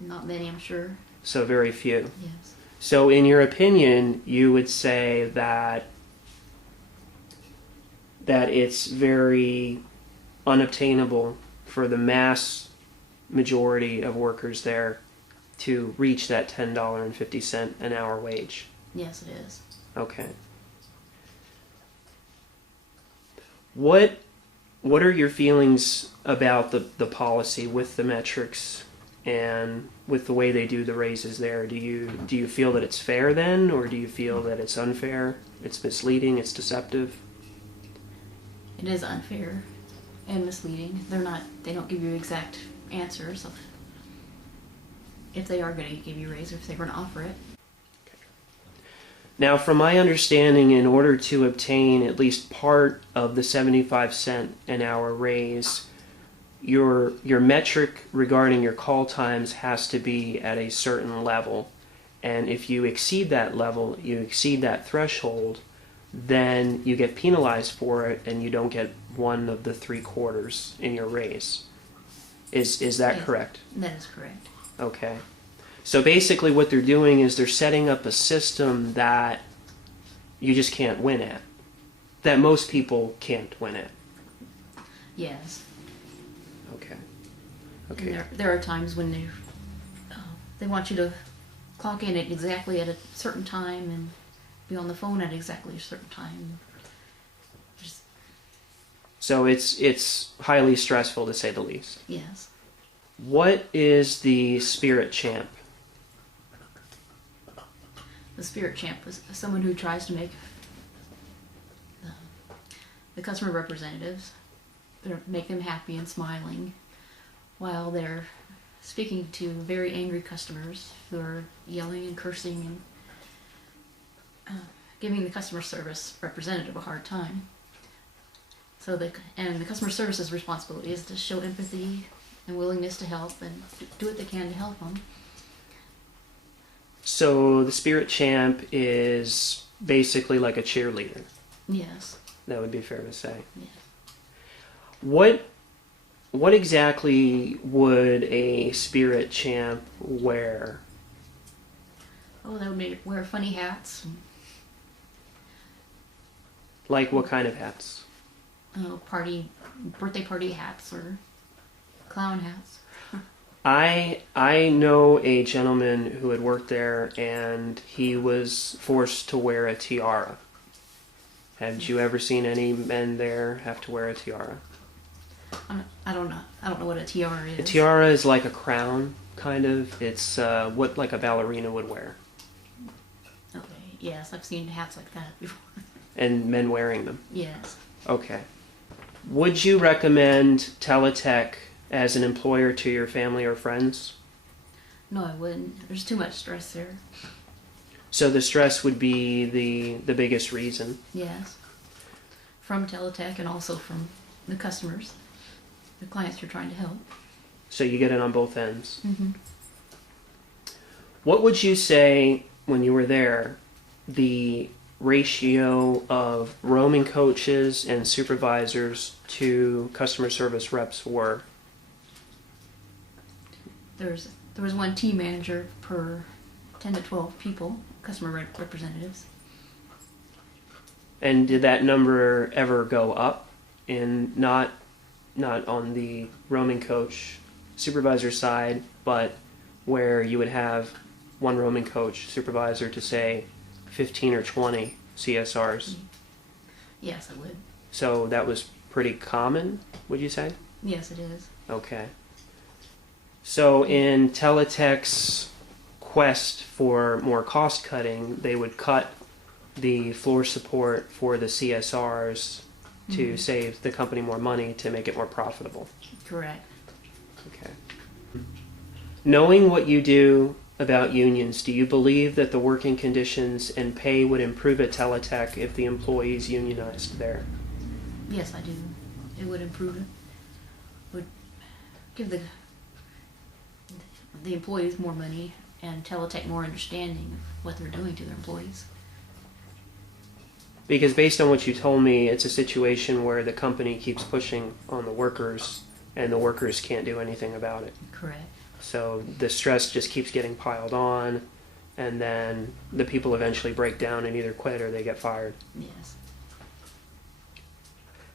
Not many, I'm sure. So very few. Yes. So in your opinion, you would say that it's very unobtainable for the mass majority of workers there to reach that $10.50 an hour wage. Yes, it is. Okay. What are your feelings about the policy with the metrics and with the way they do the raises there? Do you feel that it's fair then, or do you feel that it's unfair, it's misleading, it's deceptive? It is unfair and misleading. They don't give you exact answers of if they are going to give you a raise or if they're going to offer it. Now, from my understanding, in order to obtain at least part of the 75-cent an hour raise, your metric regarding your call times has to be at a certain level. And if you exceed that level, you exceed that threshold, then you get penalized for it and you don't get one of the 3/4 in your raise. Is that Yes, correct? that is correct. Okay. So basically what they're doing is they're setting up a system that you just can't win at. That most people can't win at. Yes. Okay. And Okay. there are times when they want you to clock in at exactly at a certain time and be on the phone at exactly a certain time. Just, So it's highly stressful to say the least. yes. What is the spirit champ? The spirit champ is someone who tries to make the customer representatives make them happy and smiling while they're speaking to very angry customers who are yelling and cursing and giving the customer service representative a hard time. And the customer service's responsibility is to show empathy and willingness to help and do what they can to help them. So the spirit champ is basically like a cheerleader. Yes. That would be fair to say. Yes. What exactly would a spirit champ wear? Oh, they would wear funny hats. Like what kind of hats? Birthday party hats or clown hats. I know a gentleman who had worked there, and he was forced to wear a tiara. Have you ever seen any men there have to wear a tiara? I don't know. I don't know what a tiara is. A tiara is like a crown, kind of. It's what like a ballerina would wear, Okay. Yes, I've seen hats like that before. and men wearing them. Yes. Okay. Would you recommend TeleTech as an employer to your family or friends? No, I wouldn't. There's too much stress there. So the stress would be the biggest reason. Yes. From TeleTech and also from the customers, the clients you're trying to help. So you get it on both ends. Mm-hmm. What would you say when you were there, the ratio of roaming coaches and supervisors to customer service reps were? There was one team manager per 10 to 12 people, customer representatives. And did that number ever go up in not on the roaming coach supervisor side, but where you would have one roaming coach supervisor to say 15 or 20 CSRs? Yes, I would. So that was pretty common, would you say? Yes, it is. Okay. So in TeleTech's quest for more cost cutting, they would cut the floor support for the CSRs to save the company more money to make it more profitable. Correct. Okay. Knowing what you do about unions, do you believe that the working conditions and pay would improve at TeleTech if the employees unionized there? Yes, I do. It would improve it. Would give the employees more money and TeleTech more understanding of what they're doing to their employees. Because based on what you told me, it's a situation where the company keeps pushing on the workers and the workers can't do anything about it. Correct. So the stress just keeps getting piled on, and then the people eventually break down and either quit or they get fired. Yes.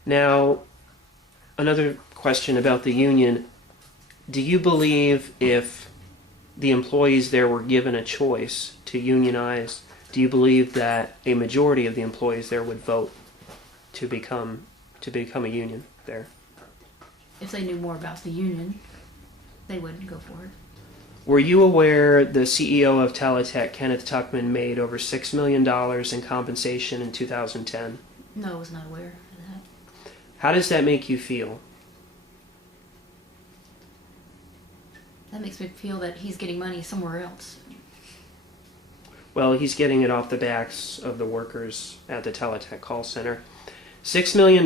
Now, another question about the union. Do you believe if the employees there were given a choice to unionize, do you believe that a majority of the employees there would vote to become a union there? If they knew more about the union, they would go for it. Were you aware the CEO of TeleTech, Kenneth Tuchman, made over $6 million in compensation in 2010? No, I was not aware of that. How does that make you feel? That makes me feel that he's getting money somewhere else. Well, he's getting it off the backs of the workers at the TeleTech call center. $6 million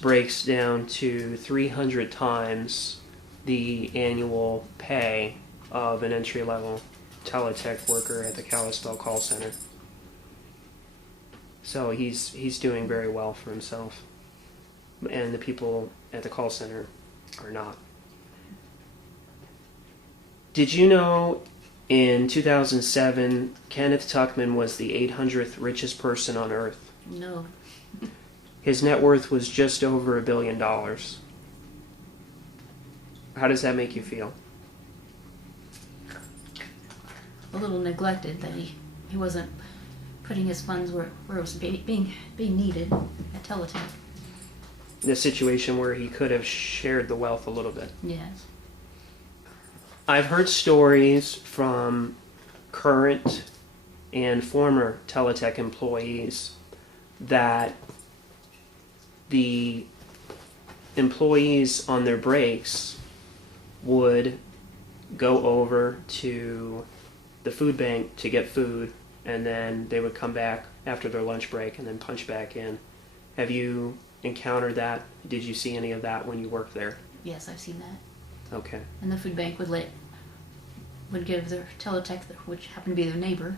breaks down to 300 times the annual pay of an entry-level TeleTech worker at the Kalispell call center. So he's doing very well for himself. And the people at the call center are not. Did you know in 2007, Kenneth Tuchman was the 800th richest person on Earth? No. His net worth was just over $1 billion. How does that make you feel? A little neglected that he wasn't putting his funds where it was being needed at TeleTech. In a situation where he could have shared the wealth a little bit. Yes. I've heard stories from current and former TeleTech employees that the employees on their breaks would go over to the food bank to get food, and then they would come back after their lunch break and then punch back in. Have you encountered that? Did you see any of that when you worked there? Yes, I've seen that. Okay. And the food bank would give their TeleTech, which happened to be their neighbor,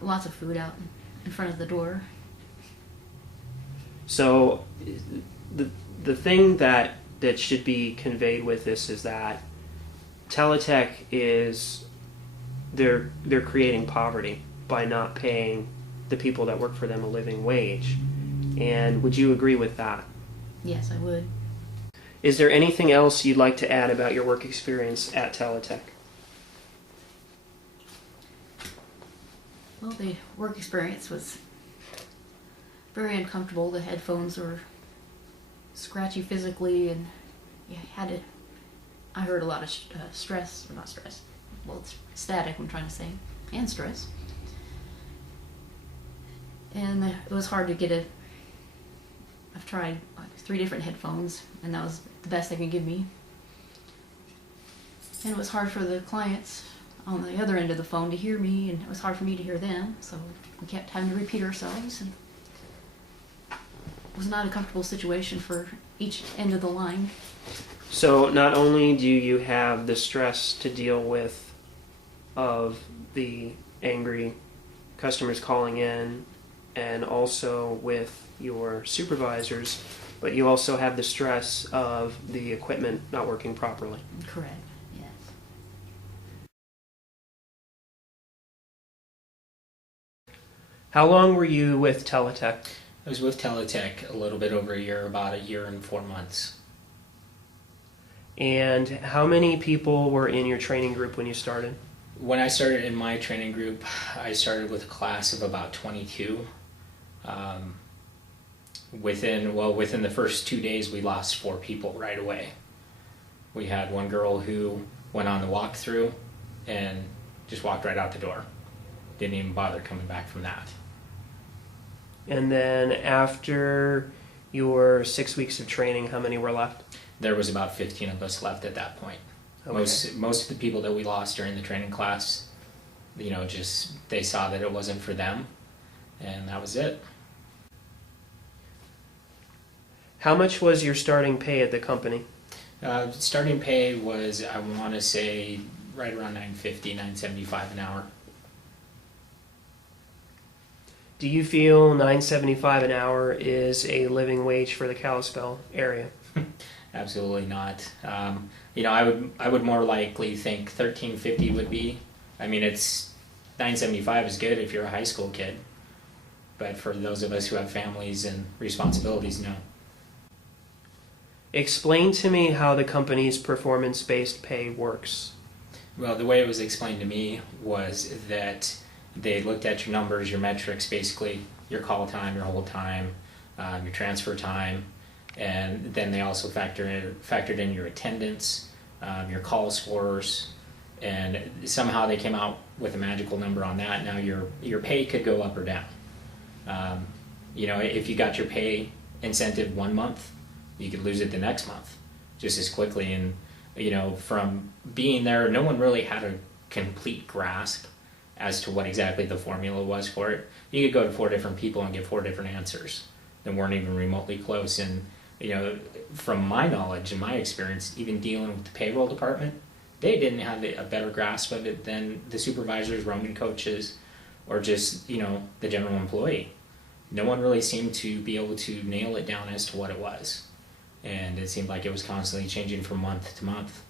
lots of food out in front of the door. So the thing that should be conveyed with this is that TeleTech is they're creating poverty by not paying the people that work for them a living wage. And would you agree with that? Yes, I would. Is there anything else you'd like to add about your work experience at TeleTech? Well, the work experience was very uncomfortable. The headphones were scratchy physically, and you had to. I heard a lot of stress, or not stress. Well, it's static. I'm trying to say, and stress. And it was hard to get a. I've tried 3 different headphones, and that was the best they could give me. And it was hard for the clients on the other end of the phone to hear me, and it was hard for me to hear them, so we kept having to repeat ourselves, and it was not a comfortable situation for each end of the line. So not only do you have the stress to deal with of the angry customers calling in, and also with your supervisors, but you also have the stress of the equipment not working properly. Correct, yes. How long were you with TeleTech? I was with TeleTech a little bit over a year, about a year and 4 months. And how many people were in your training group when you started? When I started in my training group, I started with a class of about 22. Within the first 2 days, we lost 4 people right away. We had one girl who went on the walkthrough and just walked right out the door. Didn't even bother coming back from that. And then after your 6 weeks of training, how many were left? There was about 15 of us left at that point. Okay. Most of the people that we lost during the training class, just they saw that it wasn't for them, and that was it. How much was your starting pay at the company? Starting pay was, I want to say, right around $9.50, $9.75 an hour. Do you feel $9.75 an hour is a living wage for the Kalispell area? Absolutely not. I would more likely think $13.50 would be. I mean, it's $9.75 is good if you're a high school kid, but for those of us who have families and responsibilities, no. Explain to me how the company's performance-based pay works. Well, the way it was explained to me was that they looked at your numbers, your metrics, basically your call time, your hold time, your transfer time, and then they also factored in your attendance, your call scores, and somehow they came out with a magical number on that. Now your pay could go up or down. If you got your pay incentive 1 month, you could lose it the next month just as quickly. And from being there, no one really had a complete grasp as to what exactly the formula was for it. You could go to 4 different people and get 4 different answers that weren't even remotely close. And from my knowledge and my experience, even dealing with the payroll department, they didn't have a better grasp of it than the supervisors, roaming coaches, or just the general employee. No one really seemed to be able to nail it down as to what it was, and it seemed like it was constantly changing from month to month.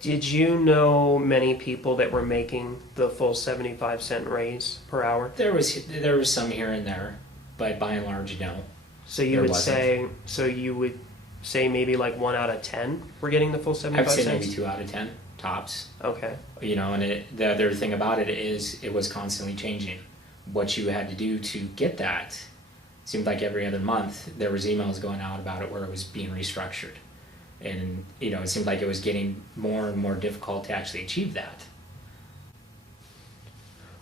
Did you know many people that were making the full 75-cent raise per hour? There was some here and there, but by and large, no. So you would say maybe like 1 out of 10 were getting the full 75 I would cents? say maybe 2 out of 10 tops. Okay. And the other thing about it is it was constantly changing. What you had to do to get that seemed like every other month there was emails going out about it where it was being restructured. And it seemed like it was getting more and more difficult to actually achieve that.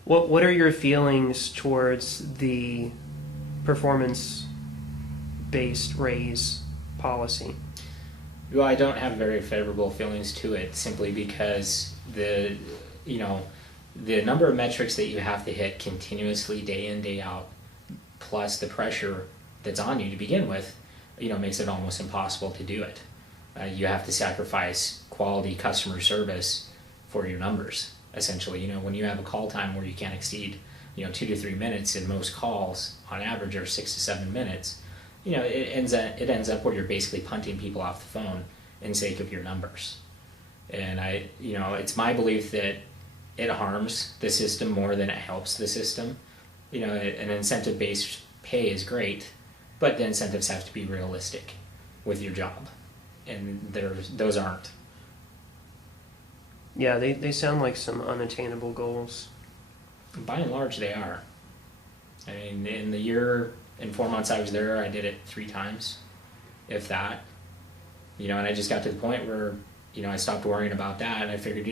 What are your feelings towards the performance-based raise policy? Well, I don't have very favorable feelings to it, simply because the number of metrics that you have to hit continuously day in, day out, plus the pressure that's on you to begin with, makes it almost impossible to do it. You have to sacrifice quality customer service for your numbers, essentially. When you have a call time where you can't exceed 2 to 3 minutes, and most calls on average are 6 to 7 minutes, it ends up where you're basically punting people off the phone in sake of your numbers. And it's my belief that it harms the system more than it helps the system. An incentive-based pay is great, but the incentives have to be realistic with your job, and those aren't. Yeah, they sound like some unattainable goals. By and large, they are. I mean, in the year and 4 months I was there, I did it 3 times, if that. And I just got to the point where, I stopped worrying about that, and I figured,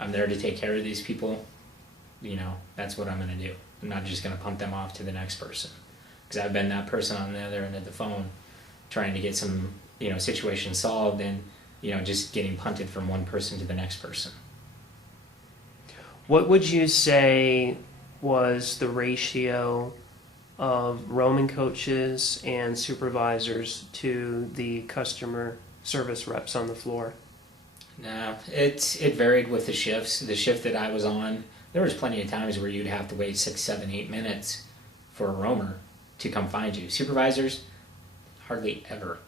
I'm there to take care of these people. That's what I'm going to do. I'm not just going to punt them off to the next person, because I've been that person on the other end of the phone trying to get some, situation solved, and, just getting punted from one person to the next person. What would you say was the ratio of roaming coaches and supervisors to the customer service reps on the floor? No, it varied with the shifts. The shift that I was on, there was plenty of times where you'd have to wait 6, 7, 8 minutes for a roamer to come find you. Supervisors hardly ever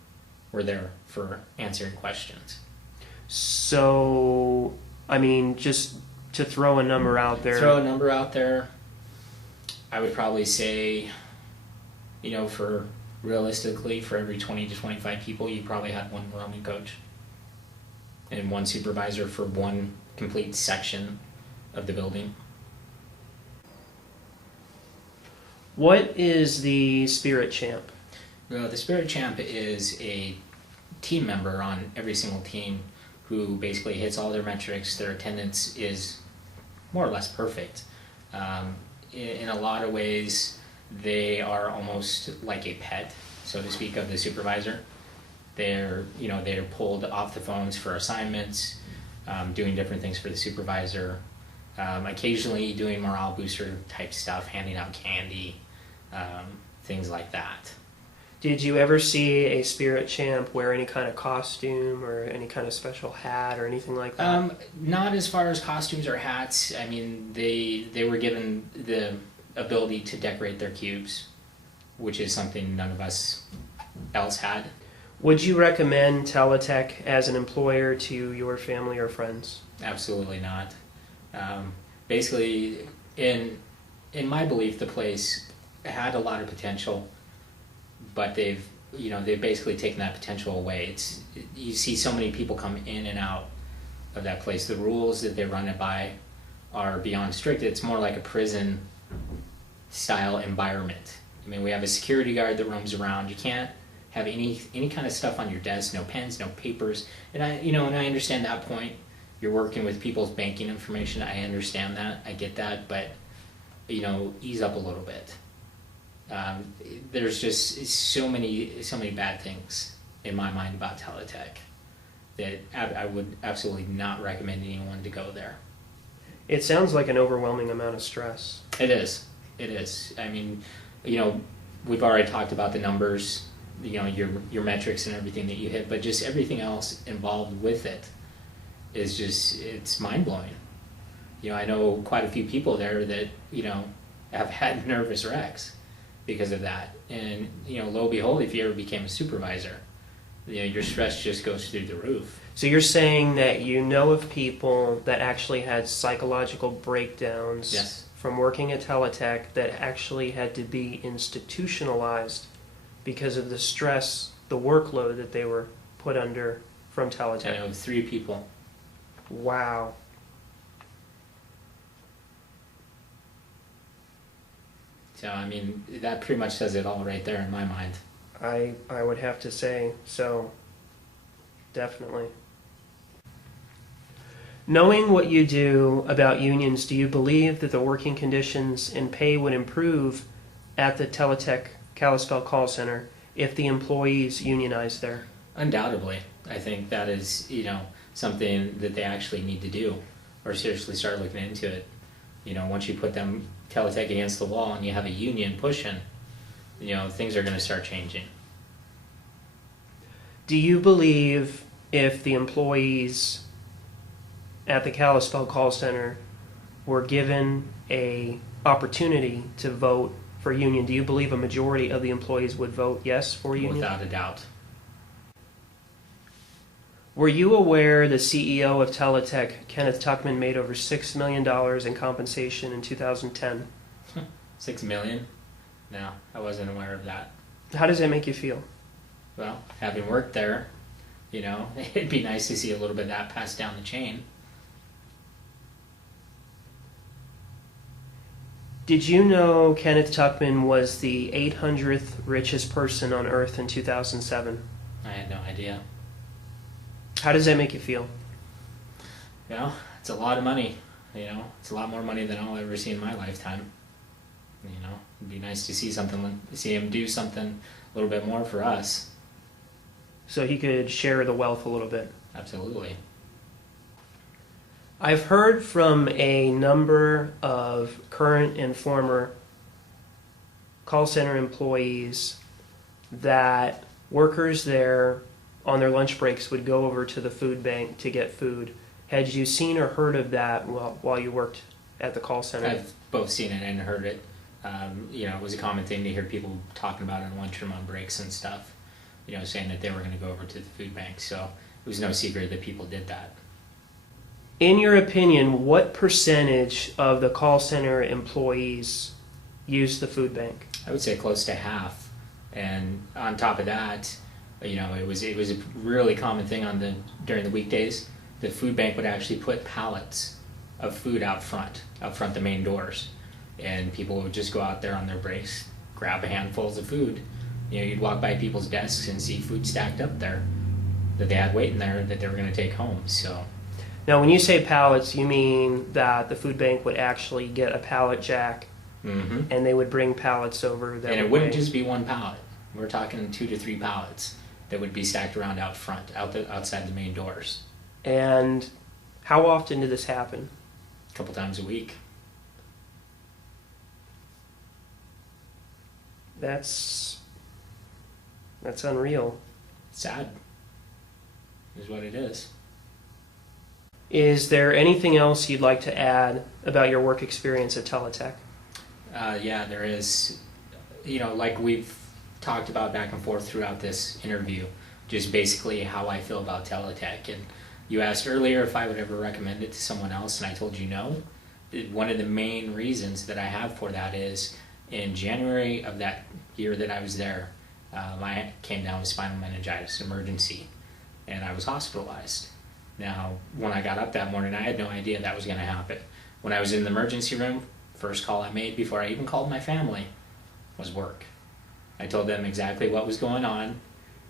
were there for answering questions. So, I mean, just to throw a number out there. I would probably say, for realistically, for every 20 to 25 people, you probably had 1 roaming coach and 1 supervisor for 1 complete section of the building. What is the Spirit Champ? Well, the Spirit Champ is a team member on every single team who basically hits all their metrics. Their attendance is more or less perfect. In a lot of ways, they are almost like a pet, so to speak, of the supervisor. They're pulled off the phones for assignments, doing different things for the supervisor, occasionally doing morale booster type stuff, handing out candy, things like that. Did you ever see a spirit champ wear any kind of costume or any kind of special hat or anything like that? Not as far as costumes or hats. I mean, they were given the ability to decorate their cubes, which is something none of us else had. Would you recommend TeleTech as an employer to your family or friends? Absolutely not. Basically, in my belief, the place had a lot of potential, but they've basically taken that potential away. You see so many people come in and out of that place. The rules that they run it by are beyond strict. It's more like a prison style environment. I mean, we have a security guard that roams around. You can't have any kind of stuff on your desk, no pens, no papers. And I understand that point. You're working with people's banking information. I understand that. I get that, but ease up a little bit. There's just so many bad things in my mind about TeleTech that I would absolutely not recommend anyone to go there. It sounds like an overwhelming amount of stress. It is. I mean, we've already talked about the numbers, your metrics and everything that you hit, but just everything else involved with it is it's mind-blowing. I know quite a few people there that, have had nervous wrecks because of that. And, lo and behold, if you ever became a supervisor, your stress just goes through the roof. So you're saying that you know of people that actually had psychological breakdowns Yes. from working at TeleTech that actually had to be institutionalized because of the stress, the workload that they were put under from I TeleTech. know 3 people. Wow. So, I mean, that pretty much says it all right there in my mind. I would have to say so. Definitely. Knowing what you do about unions, do you believe that the working conditions and pay would improve at the TeleTech Kalispell call center if the employees unionized there? Undoubtedly. I think that is, something that they actually need to do, or seriously start looking into it. Once you put them TeleTech against the wall and you have a union pushing, things are going to start changing. Do you believe if the employees at the Kalispell call center were given a opportunity to vote for union, do you believe a majority of the employees would vote yes for union? Without a doubt. Were you aware the CEO of TeleTech, Kenneth Tuchman, made over $6 million in compensation in 2010? $6 million? No, I wasn't aware of that. How does that make you feel? Well, having worked there, it'd be nice to see a little bit of that passed down the chain. Did you know Kenneth Tuchman was the 800th richest person on Earth in 2007? I had no idea. How does that make you feel? It's a lot of money. It's a lot more money than I'll ever see in my lifetime. It'd be nice to see him do something a little bit more for us. So he could share the wealth a little bit. Absolutely. I've heard from a number of current and former call center employees that workers there on their lunch breaks would go over to the food bank to get food. Had you seen or heard of that while you worked at the call center? I've both seen it and heard it. It was a common thing to hear people talking about it in lunchroom on breaks and stuff, saying that they were going to go over to the food bank. So it was no secret that people did that. In your opinion, what percentage of the call center employees use the food bank? I would say close to half. And on top of that, it was a really common thing during the weekdays. The food bank would actually put pallets of food out front the main doors, and people would just go out there on their breaks, grab handfuls of food. You'd walk by people's desks and see food stacked up there that they had waiting there that they were going to take home. So, now when you say pallets, you mean that the food bank would actually get a pallet jack Mm-hmm. and they would bring pallets over. That And it would wouldn't weigh- just be one pallet. We're talking 2 to 3 pallets that would be stacked around out front, outside the main doors, And how often did this happen? a couple times a week. That's unreal. Sad is what it is. Is there anything else you'd like to add about your work experience at TeleTech? Yeah, there is, like we've talked about back and forth throughout this interview, just basically how I feel about TeleTech. And you asked earlier if I would ever recommend it to someone else, and I told you no. One of the main reasons that I have for that is in January of that year that I was there, I came down with spinal meningitis emergency, and I was hospitalized. Now, when I got up that morning, I had no idea that was going to happen. When I was in the emergency room, first call I made before I even called my family was work. I told them exactly what was going on.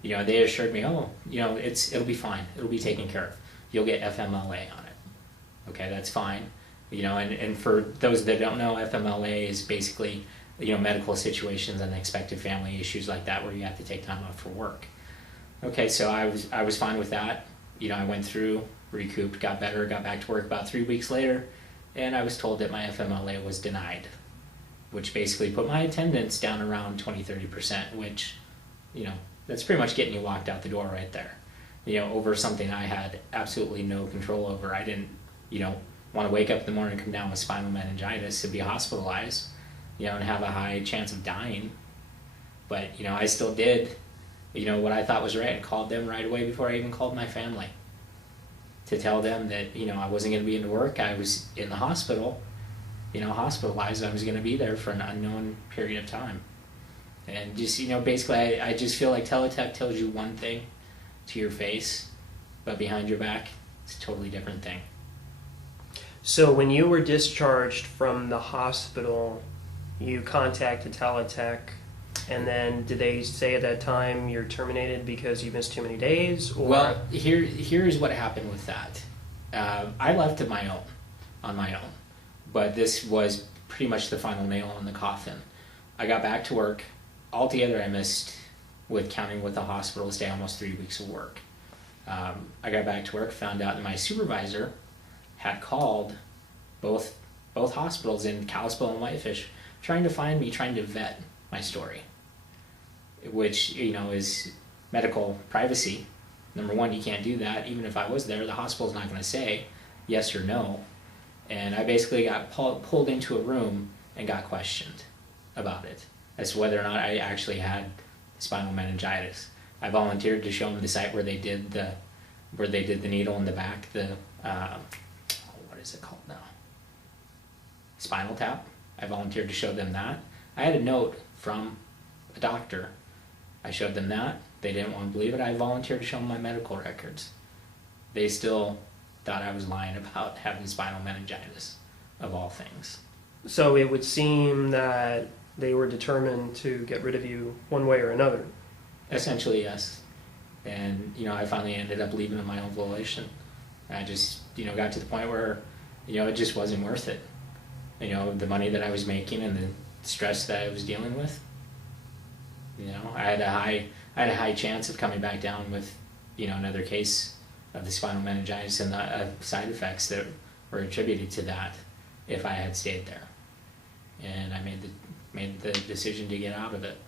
They assured me, it'll be fine. It'll be taken care of. You'll get FMLA on it. Okay, that's fine. And for those that don't know, FMLA is basically, medical situations, unexpected family issues like that where you have to take time off for work. Okay, so I was fine with that. I went through, recouped, got better, got back to work about 3 weeks later, and I was told that my FMLA was denied, which basically put my attendance down around 20-30%, which, that's pretty much getting you locked out the door right there. Over something I had absolutely no control over. I didn't, want to wake up in the morning and come down with spinal meningitis and be hospitalized, and have a high chance of dying. But, I still did, what I thought was right, and called them right away before I even called my family to tell them that, I wasn't going to be into work. I was in the hospital, hospitalized. I was going to be there for an unknown period of time. And just, basically I just feel like TeleTech tells you one thing to your face, but behind your back, it's a totally different thing. So when you were discharged from the hospital, you contacted TeleTech, and then did they say at that time you're terminated because you missed too many days? Or? Well, here's what happened with that. I left on my own, but this was pretty much the final nail in the coffin. I got back to work. Altogether, I missed, with counting with the hospital stay, almost 3 weeks of work. I got back to work, found out that my supervisor had called both hospitals in Kalispell and Whitefish, trying to find me, trying to vet my story, which, is medical privacy. Number one, you can't do that. Even if I was there, the hospital's not going to say yes or no. And I basically got pulled into a room and got questioned about it, as to whether or not I actually had spinal meningitis. I volunteered to show them the site where they did the needle in the back, what is it called now? Spinal tap. I volunteered to show them that. I had a note from a doctor. I showed them that. They didn't want to believe it. I volunteered to show them my medical records. They still thought I was lying about having spinal meningitis, of all things. So it would seem that they were determined to get rid of you one way or another. Essentially, yes. And, I finally ended up leaving of my own volition. I just, got to the point where, it just wasn't worth it. The money that I was making and the stress that I was dealing with. I had a high chance of coming back down with, another case of the spinal meningitis and the side effects that were attributed to that if I had stayed there. And I made the decision to get out of it.